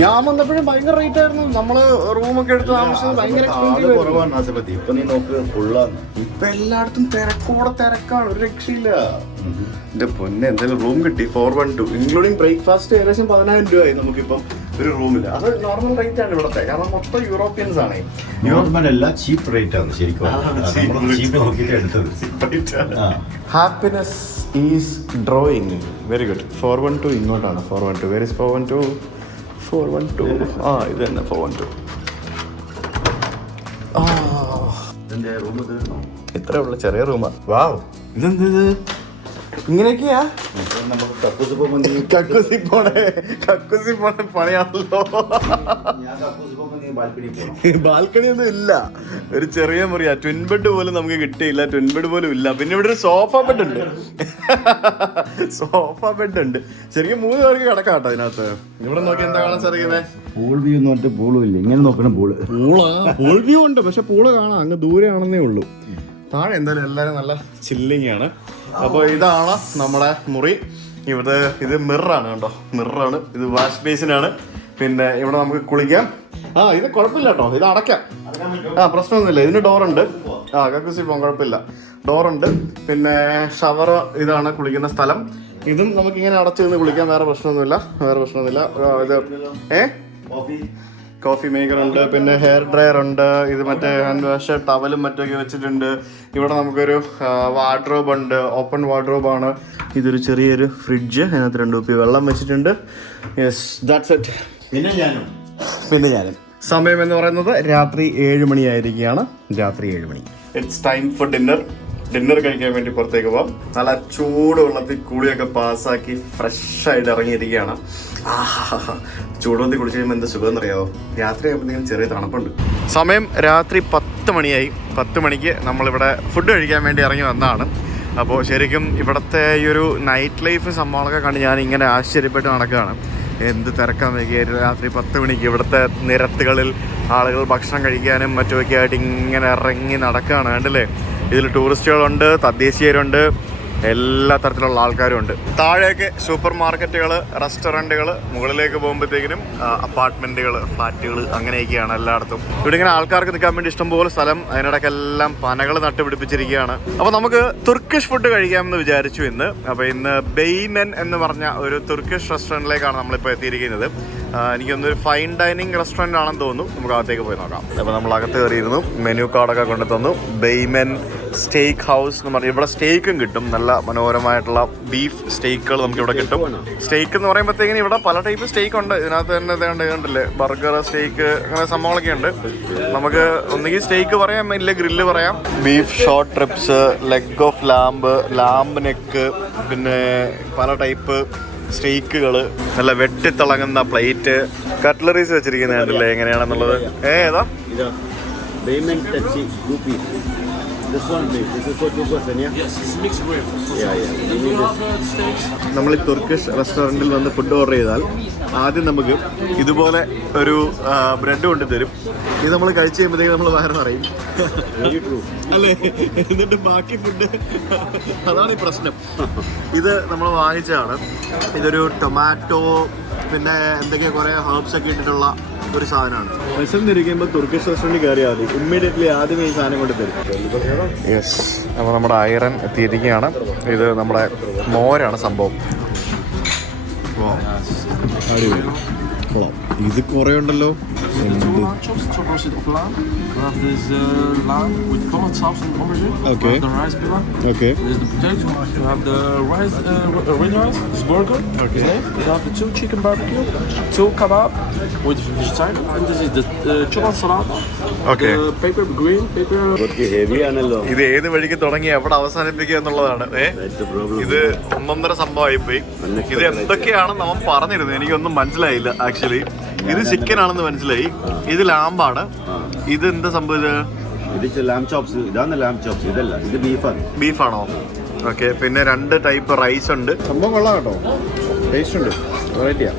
ഞാൻ വന്നപ്പോഴും ഭയങ്കര റേറ്റ് ആയിരുന്നു. നമ്മള് റൂമൊക്കെ എടുത്ത് താമസിച്ചത് ഭയങ്കര ഇപ്പൊ എല്ലായിടത്തും തിരക്കാണ്, ഒരു രക്ഷയില്ല. എന്റെ പൊന്നെ, എന്തായാലും റൂം കിട്ടി. 412 ഇൻക്ലൂഡിങ് ബ്രേക്ക്ഫാസ്റ്റ് ഏകദേശം 10,000 രൂപയായി നമുക്കിപ്പം ഒരു റൂമിൽ. അത് നോർമൽ റേറ്റ് ആണ് ഇവിടത്തെ, കാരണം മൊത്തം യൂറോപ്യൻസ് ആണ്. ചീപ്പ് റേറ്റ് ആണ് ശരിക്കും. Happiness is drawing. Very good. 412 ഇങ്ങോട്ടാണ്. 412 വെരി 412 ഇത് തന്നെ 412. ഇത്രേ ഉള്ള ചെറിയ റൂമാ. വാവ്, ഇതെന്ത് ഇങ്ങനെയൊക്കെയാ? കക്കൂസി പോണ പണിയാണല്ലോ. ബാൽക്കണി ഒന്നും ഇല്ല, ഒരു ചെറിയ മുറിയാ. ട്വിൻ ബെഡ് പോലും നമുക്ക് കിട്ടിയില്ല. ട്വിൻ ബെഡ് പോലും ഇല്ല. പിന്നെ ഇവിടെ ഒരു സോഫ ബെഡ് ഉണ്ട്. ശരിക്കും 3 പേർക്ക് കിടക്കാം കേട്ടോ അതിനകത്ത്. ഇവിടെ നോക്കി എന്താ കാണാൻ സാധിക്കുന്നത്? പൂൾ വ്യൂ എന്ന് പറഞ്ഞിട്ട് പൂളും ഇല്ല. ഇങ്ങനെ നോക്കണ പൂൾ വ്യൂ ഉണ്ട്, പക്ഷെ പൂള് കാണാം, അങ്ങ് ദൂരെ ആണെന്നേ ഉള്ളൂ. താഴെ എന്തായാലും എല്ലാവരും നല്ല ചില്ലിങ് ആണ്. അപ്പോൾ ഇതാണ് നമ്മുടെ മുറി. ഇത് മിററാണ് കേട്ടോ, മിററാണ്. ഇത് വാഷ് ബേസിനാണ്. പിന്നെ ഇവിടെ നമുക്ക് കുളിക്കാം. ഇത് കുഴപ്പമില്ല കേട്ടോ, ഇത് അടയ്ക്കാം. പ്രശ്നമൊന്നുമില്ല. ഇതിന് ഡോറുണ്ട്. കക്കൂസി പോകാൻ കുഴപ്പമില്ല, ഡോറുണ്ട്. പിന്നെ ഷവർ, ഇതാണ് കുളിക്കുന്ന സ്ഥലം. ഇതും നമുക്കിങ്ങനെ അടച്ചു നിന്ന് കുളിക്കാം, വേറെ പ്രശ്നമൊന്നുമില്ല. ഇത് കോഫി മേക്കർ ഉണ്ട്, പിന്നെ ഹെയർ ഡ്രയർ ഉണ്ട്. ഇത് മറ്റേ ഹാൻഡ് വാഷ്, ടവലും മറ്റൊക്കെ വെച്ചിട്ടുണ്ട്. ഇവിടെ നമുക്കൊരു വാർഡ്രോബ് ഉണ്ട്, ഓപ്പൺ വാർഡ്രോബാണ്. ഇതൊരു ചെറിയൊരു ഫ്രിഡ്ജ്, അതിനകത്ത് 2 കുപ്പി വെള്ളം വെച്ചിട്ടുണ്ട്. Yes, that's it. പിന്നെ ഞാനും. സമയം എന്ന് പറയുന്നത് രാത്രി 7 മണിയായിരിക്കുകയാണ്. രാത്രി 7 മണി. It's time for dinner. Dinner കഴിക്കാൻ വേണ്ടി പുറത്തേക്ക് പോവാം. നല്ല ചൂട് വെള്ളത്തിൽ കുളിയൊക്കെ പാസ്സാക്കി ഫ്രഷ് ആയിട്ട് ഇറങ്ങിയിരിക്കുകയാണ്. ചൂടുവെള്ളത്തിൽ കുളിച്ച് കഴിയുമ്പോൾ എന്താ സുഖം എന്നറിയാമോ? രാത്രി ആകുമ്പോഴത്തേക്കും ചെറിയ തണുപ്പുണ്ട്. സമയം രാത്രി 10 മണിയായി. 10 മണിക്ക് നമ്മളിവിടെ ഫുഡ് കഴിക്കാൻ വേണ്ടി ഇറങ്ങി വന്നതാണ്. അപ്പോൾ ശരിക്കും ഇവിടുത്തെ ഈ ഒരു നൈറ്റ് ലൈഫ് സംഭവങ്ങളൊക്കെ കണ്ട് ഞാൻ ഇങ്ങനെ ആശ്ചര്യപ്പെട്ട് നടക്കുകയാണ്. എന്ത് തിരക്കാന്ന് രാത്രി 10 മണിക്ക് ഇവിടുത്തെ നിരത്തുകളിൽ ആളുകൾ ഭക്ഷണം കഴിക്കാനും മറ്റുമൊക്കെ ആയിട്ട് ഇങ്ങനെ ഇറങ്ങി നടക്കുകയാണ്. കണ്ടില്ലേ? ഇതിൽ ടൂറിസ്റ്റുകളുണ്ട്, തദ്ദേശീയരുണ്ട്, എല്ലാ തരത്തിലുള്ള ആൾക്കാരും ഉണ്ട്. താഴെയൊക്കെ സൂപ്പർ മാർക്കറ്റുകൾ, റെസ്റ്റോറൻറ്റുകൾ, മുകളിലേക്ക് പോകുമ്പോഴത്തേക്കിനും അപ്പാർട്ട്മെൻറ്റുകൾ, ഫ്ലാറ്റുകൾ, അങ്ങനെയൊക്കെയാണ് എല്ലായിടത്തും. ഇവിടെ ഇങ്ങനെ ആൾക്കാർക്ക് നിൽക്കാൻ വേണ്ടി ഇഷ്ടംപോലെ സ്ഥലം, അതിനിടയ്ക്കെല്ലാം പനകൾ നട്ടുപിടിപ്പിച്ചിരിക്കുകയാണ്. അപ്പോൾ നമുക്ക് തുർക്കിഷ് ഫുഡ് കഴിക്കാമെന്ന് വിചാരിച്ചു ഇന്ന്. അപ്പോൾ ഇന്ന് ബെയ്മെൻ എന്ന് പറഞ്ഞ ഒരു തുർക്കിഷ് റെസ്റ്റോറൻറ്റിലേക്കാണ് നമ്മളിപ്പോൾ എത്തിയിരിക്കുന്നത്. എനിക്കൊന്നൊരു ഫൈൻ ഡൈനിങ് റെസ്റ്റോറൻ്റ് ആണെന്ന് തോന്നുന്നു. നമുക്ക് അകത്തേക്ക് പോയി നോക്കാം. അപ്പോൾ നമ്മൾ അകത്ത് കയറിയിരുന്നു. മെനു കാർഡൊക്കെ കൊണ്ടു തന്നു. ബെയ്മെൻ സ്റ്റേക്ക് ഹൗസ് എന്ന് പറഞ്ഞാൽ ഇവിടെ സ്റ്റേക്കും കിട്ടും. നല്ല മനോഹരമായിട്ടുള്ള ബീഫ് സ്റ്റേക്കുകൾ നമുക്കിവിടെ കിട്ടും. സ്റ്റേക്ക് എന്ന് പറയുമ്പോഴത്തേക്കിനും ഇവിടെ പല ടൈപ്പ് സ്റ്റേക്ക് ഉണ്ട്. ഇതിനകത്ത് തന്നെ കണ്ടില്ലേ, ബർഗർ, സ്റ്റേക്ക്, അങ്ങനെ സംഭവങ്ങളൊക്കെ ഉണ്ട്. നമുക്ക് ഒന്നുകിൽ സ്റ്റേക്ക് പറയാം, ഇല്ല ഗ്രില്ല് പറയാം. Beef short TRIPS, leg of lamp neck, പിന്നെ പല ടൈപ്പ് സ്റ്റേക്കുകൾ, നല്ല വെട്ടിത്തിളങ്ങുന്ന പ്ലേറ്റ്, കട്ട്ലറീസ് വെച്ചിരിക്കുന്നതല്ലേ എങ്ങനെയാണെന്നുള്ളത്. ഏതാ നമ്മൾ ഈ തുർക്കിഷ് റെസ്റ്റോറൻറ്റിൽ വന്ന് ഫുഡ് ഓർഡർ ചെയ്താൽ ആദ്യം നമുക്ക് ഇതുപോലെ ഒരു ബ്രെഡ് കൊണ്ട് തരും. ഇത് നമ്മൾ കഴിച്ച് കഴിയുമ്പോഴത്തേക്ക് നമ്മൾ വയറ് നിറയും അല്ലേ? എന്നിട്ട് ബാക്കി ഫുഡ്, അതാണ് ഈ പ്രശ്നം. ഇത് നമ്മൾ വാങ്ങിച്ചതാണ്. ഇതൊരു ടൊമാറ്റോ, പിന്നെ എന്തൊക്കെയോ കുറേ ഹെർബ്സ് ഒക്കെ ഇട്ടിട്ടുള്ള ഒരു സാധനമാണ്. വിശന്നിരിക്കുമ്പോൾ തുർക്കിഷ് റെസ്റ്റോറൻറ്റിൽ കയറിയാൽ മതി, ഇമ്മീഡിയറ്റ്ലി ആദ്യം ഈ സാധനം കൊണ്ട് തരും. യെസ്, അപ്പോൾ നമ്മുടെ ഐറൻ എത്തിയിരിക്കുകയാണ്. ഇത് നമ്മുടെ മോരാണ് സംഭവം. ഇത് കുറേ ഉണ്ടല്ലോ. Chops, roasted of lamb. We have this lamb with tomato sauce and aubergine. Okay. We have the rice pilaf. Okay. There's the potato. We have the rice, red rice. This burger. Okay. We have the 2 chicken barbecue, 2 kebab with vegetarian, and this is the chicken salad. Okay. The pepper green pepper. Heavy ആണല്ലോ. ഇത് ഏത് വഴിക്ക് തുടങ്ങി എവിടെ അവസാനിപ്പിക്കുക എന്നുള്ളതാണ്. ഇത് ഒന്നൊന്നര സംഭവമായി പോയി. ഇത് എന്തൊക്കെയാണെന്ന് അവൻ പറഞ്ഞിരുന്നു, എനിക്കൊന്നും മനസ്സിലായില്ല ആക്ച്വലി. ഇത് ചിക്കൻ ആണെന്ന് മനസ്സിലായി, ഇത് ലാമ്പാണ്. ഇത് എന്താ സംഭവിച്ചത്? ഇത് ലാം ചോപ്സ്. ഇതാണ് ലാം ചോപ്സ്, ഇതല്ല, ഇത് ബീഫാണ്. ബീഫാണോ? ഓക്കെ. പിന്നെ 2 ടൈപ്പ് റൈസ് ഉണ്ട്. സംഭവം കൊള്ളാം കേട്ടോ, ടേസ്റ്റ് ഉണ്ട്, വെറൈറ്റിയാ.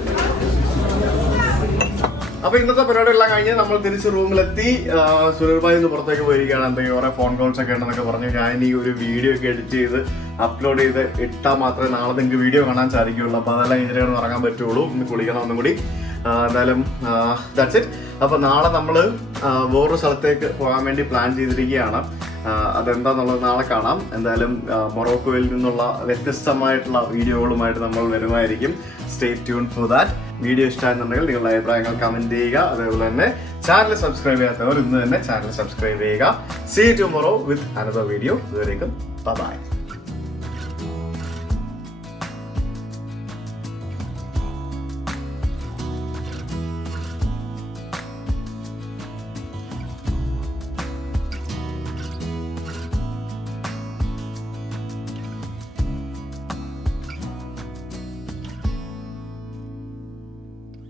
അപ്പോൾ ഇന്നത്തെ പരിപാടിയെല്ലാം കഴിഞ്ഞ് നമ്മൾ തിരിച്ച് റൂമിലെത്തി. സുനിൽഭായി ഒന്ന് പുറത്തേക്ക് പോയിരിക്കുകയാണ്. എന്തെങ്കിലും കുറേ ഫോൺ കോൾസ് ഒക്കെ ഉണ്ടെന്നൊക്കെ പറഞ്ഞു. ഞാൻ ഈ ഒരു വീഡിയോ ഒക്കെ എഡിറ്റ് ചെയ്ത് അപ്ലോഡ് ചെയ്ത് ഇട്ടാൽ മാത്രമേ നാളെ നിങ്ങൾക്ക് വീഡിയോ കാണാൻ സാധിക്കുകയുള്ളൂ. അപ്പോൾ അതെല്ലാം കഴിഞ്ഞിട്ടാണ് ഇറങ്ങാൻ പറ്റുള്ളൂ. ഇന്ന് കുളിക്കണം ഒന്നും കൂടി. എന്തായാലും ദാറ്റ്സ് ഇറ്റ്. അപ്പോൾ നാളെ നമ്മൾ വേറൊരു സ്ഥലത്തേക്ക് പോകാൻ വേണ്ടി പ്ലാൻ ചെയ്തിരിക്കുകയാണ്. അതെന്താന്നുള്ളത് നാളെ കാണാം. എന്തായാലും മൊറോക്കോയിൽ നിന്നുള്ള വ്യത്യസ്തമായിട്ടുള്ള വീഡിയോകളുമായിട്ട് നമ്മൾ വരുന്നതായിരിക്കും. Stay tune for that. Video ഇഷ്ടമായെന്നുണ്ടെങ്കിൽ നിങ്ങളുടെ അഭിപ്രായങ്ങൾ കമൻറ്റ് ചെയ്യുക. അതേപോലെ തന്നെ ചാനൽ സബ്സ്ക്രൈബ് ചെയ്യാത്തവർ ഇന്ന് തന്നെ ചാനൽ സബ്സ്ക്രൈബ് ചെയ്യുക. See tomorrow with another video. ഇതുവരേക്കും ബൈ.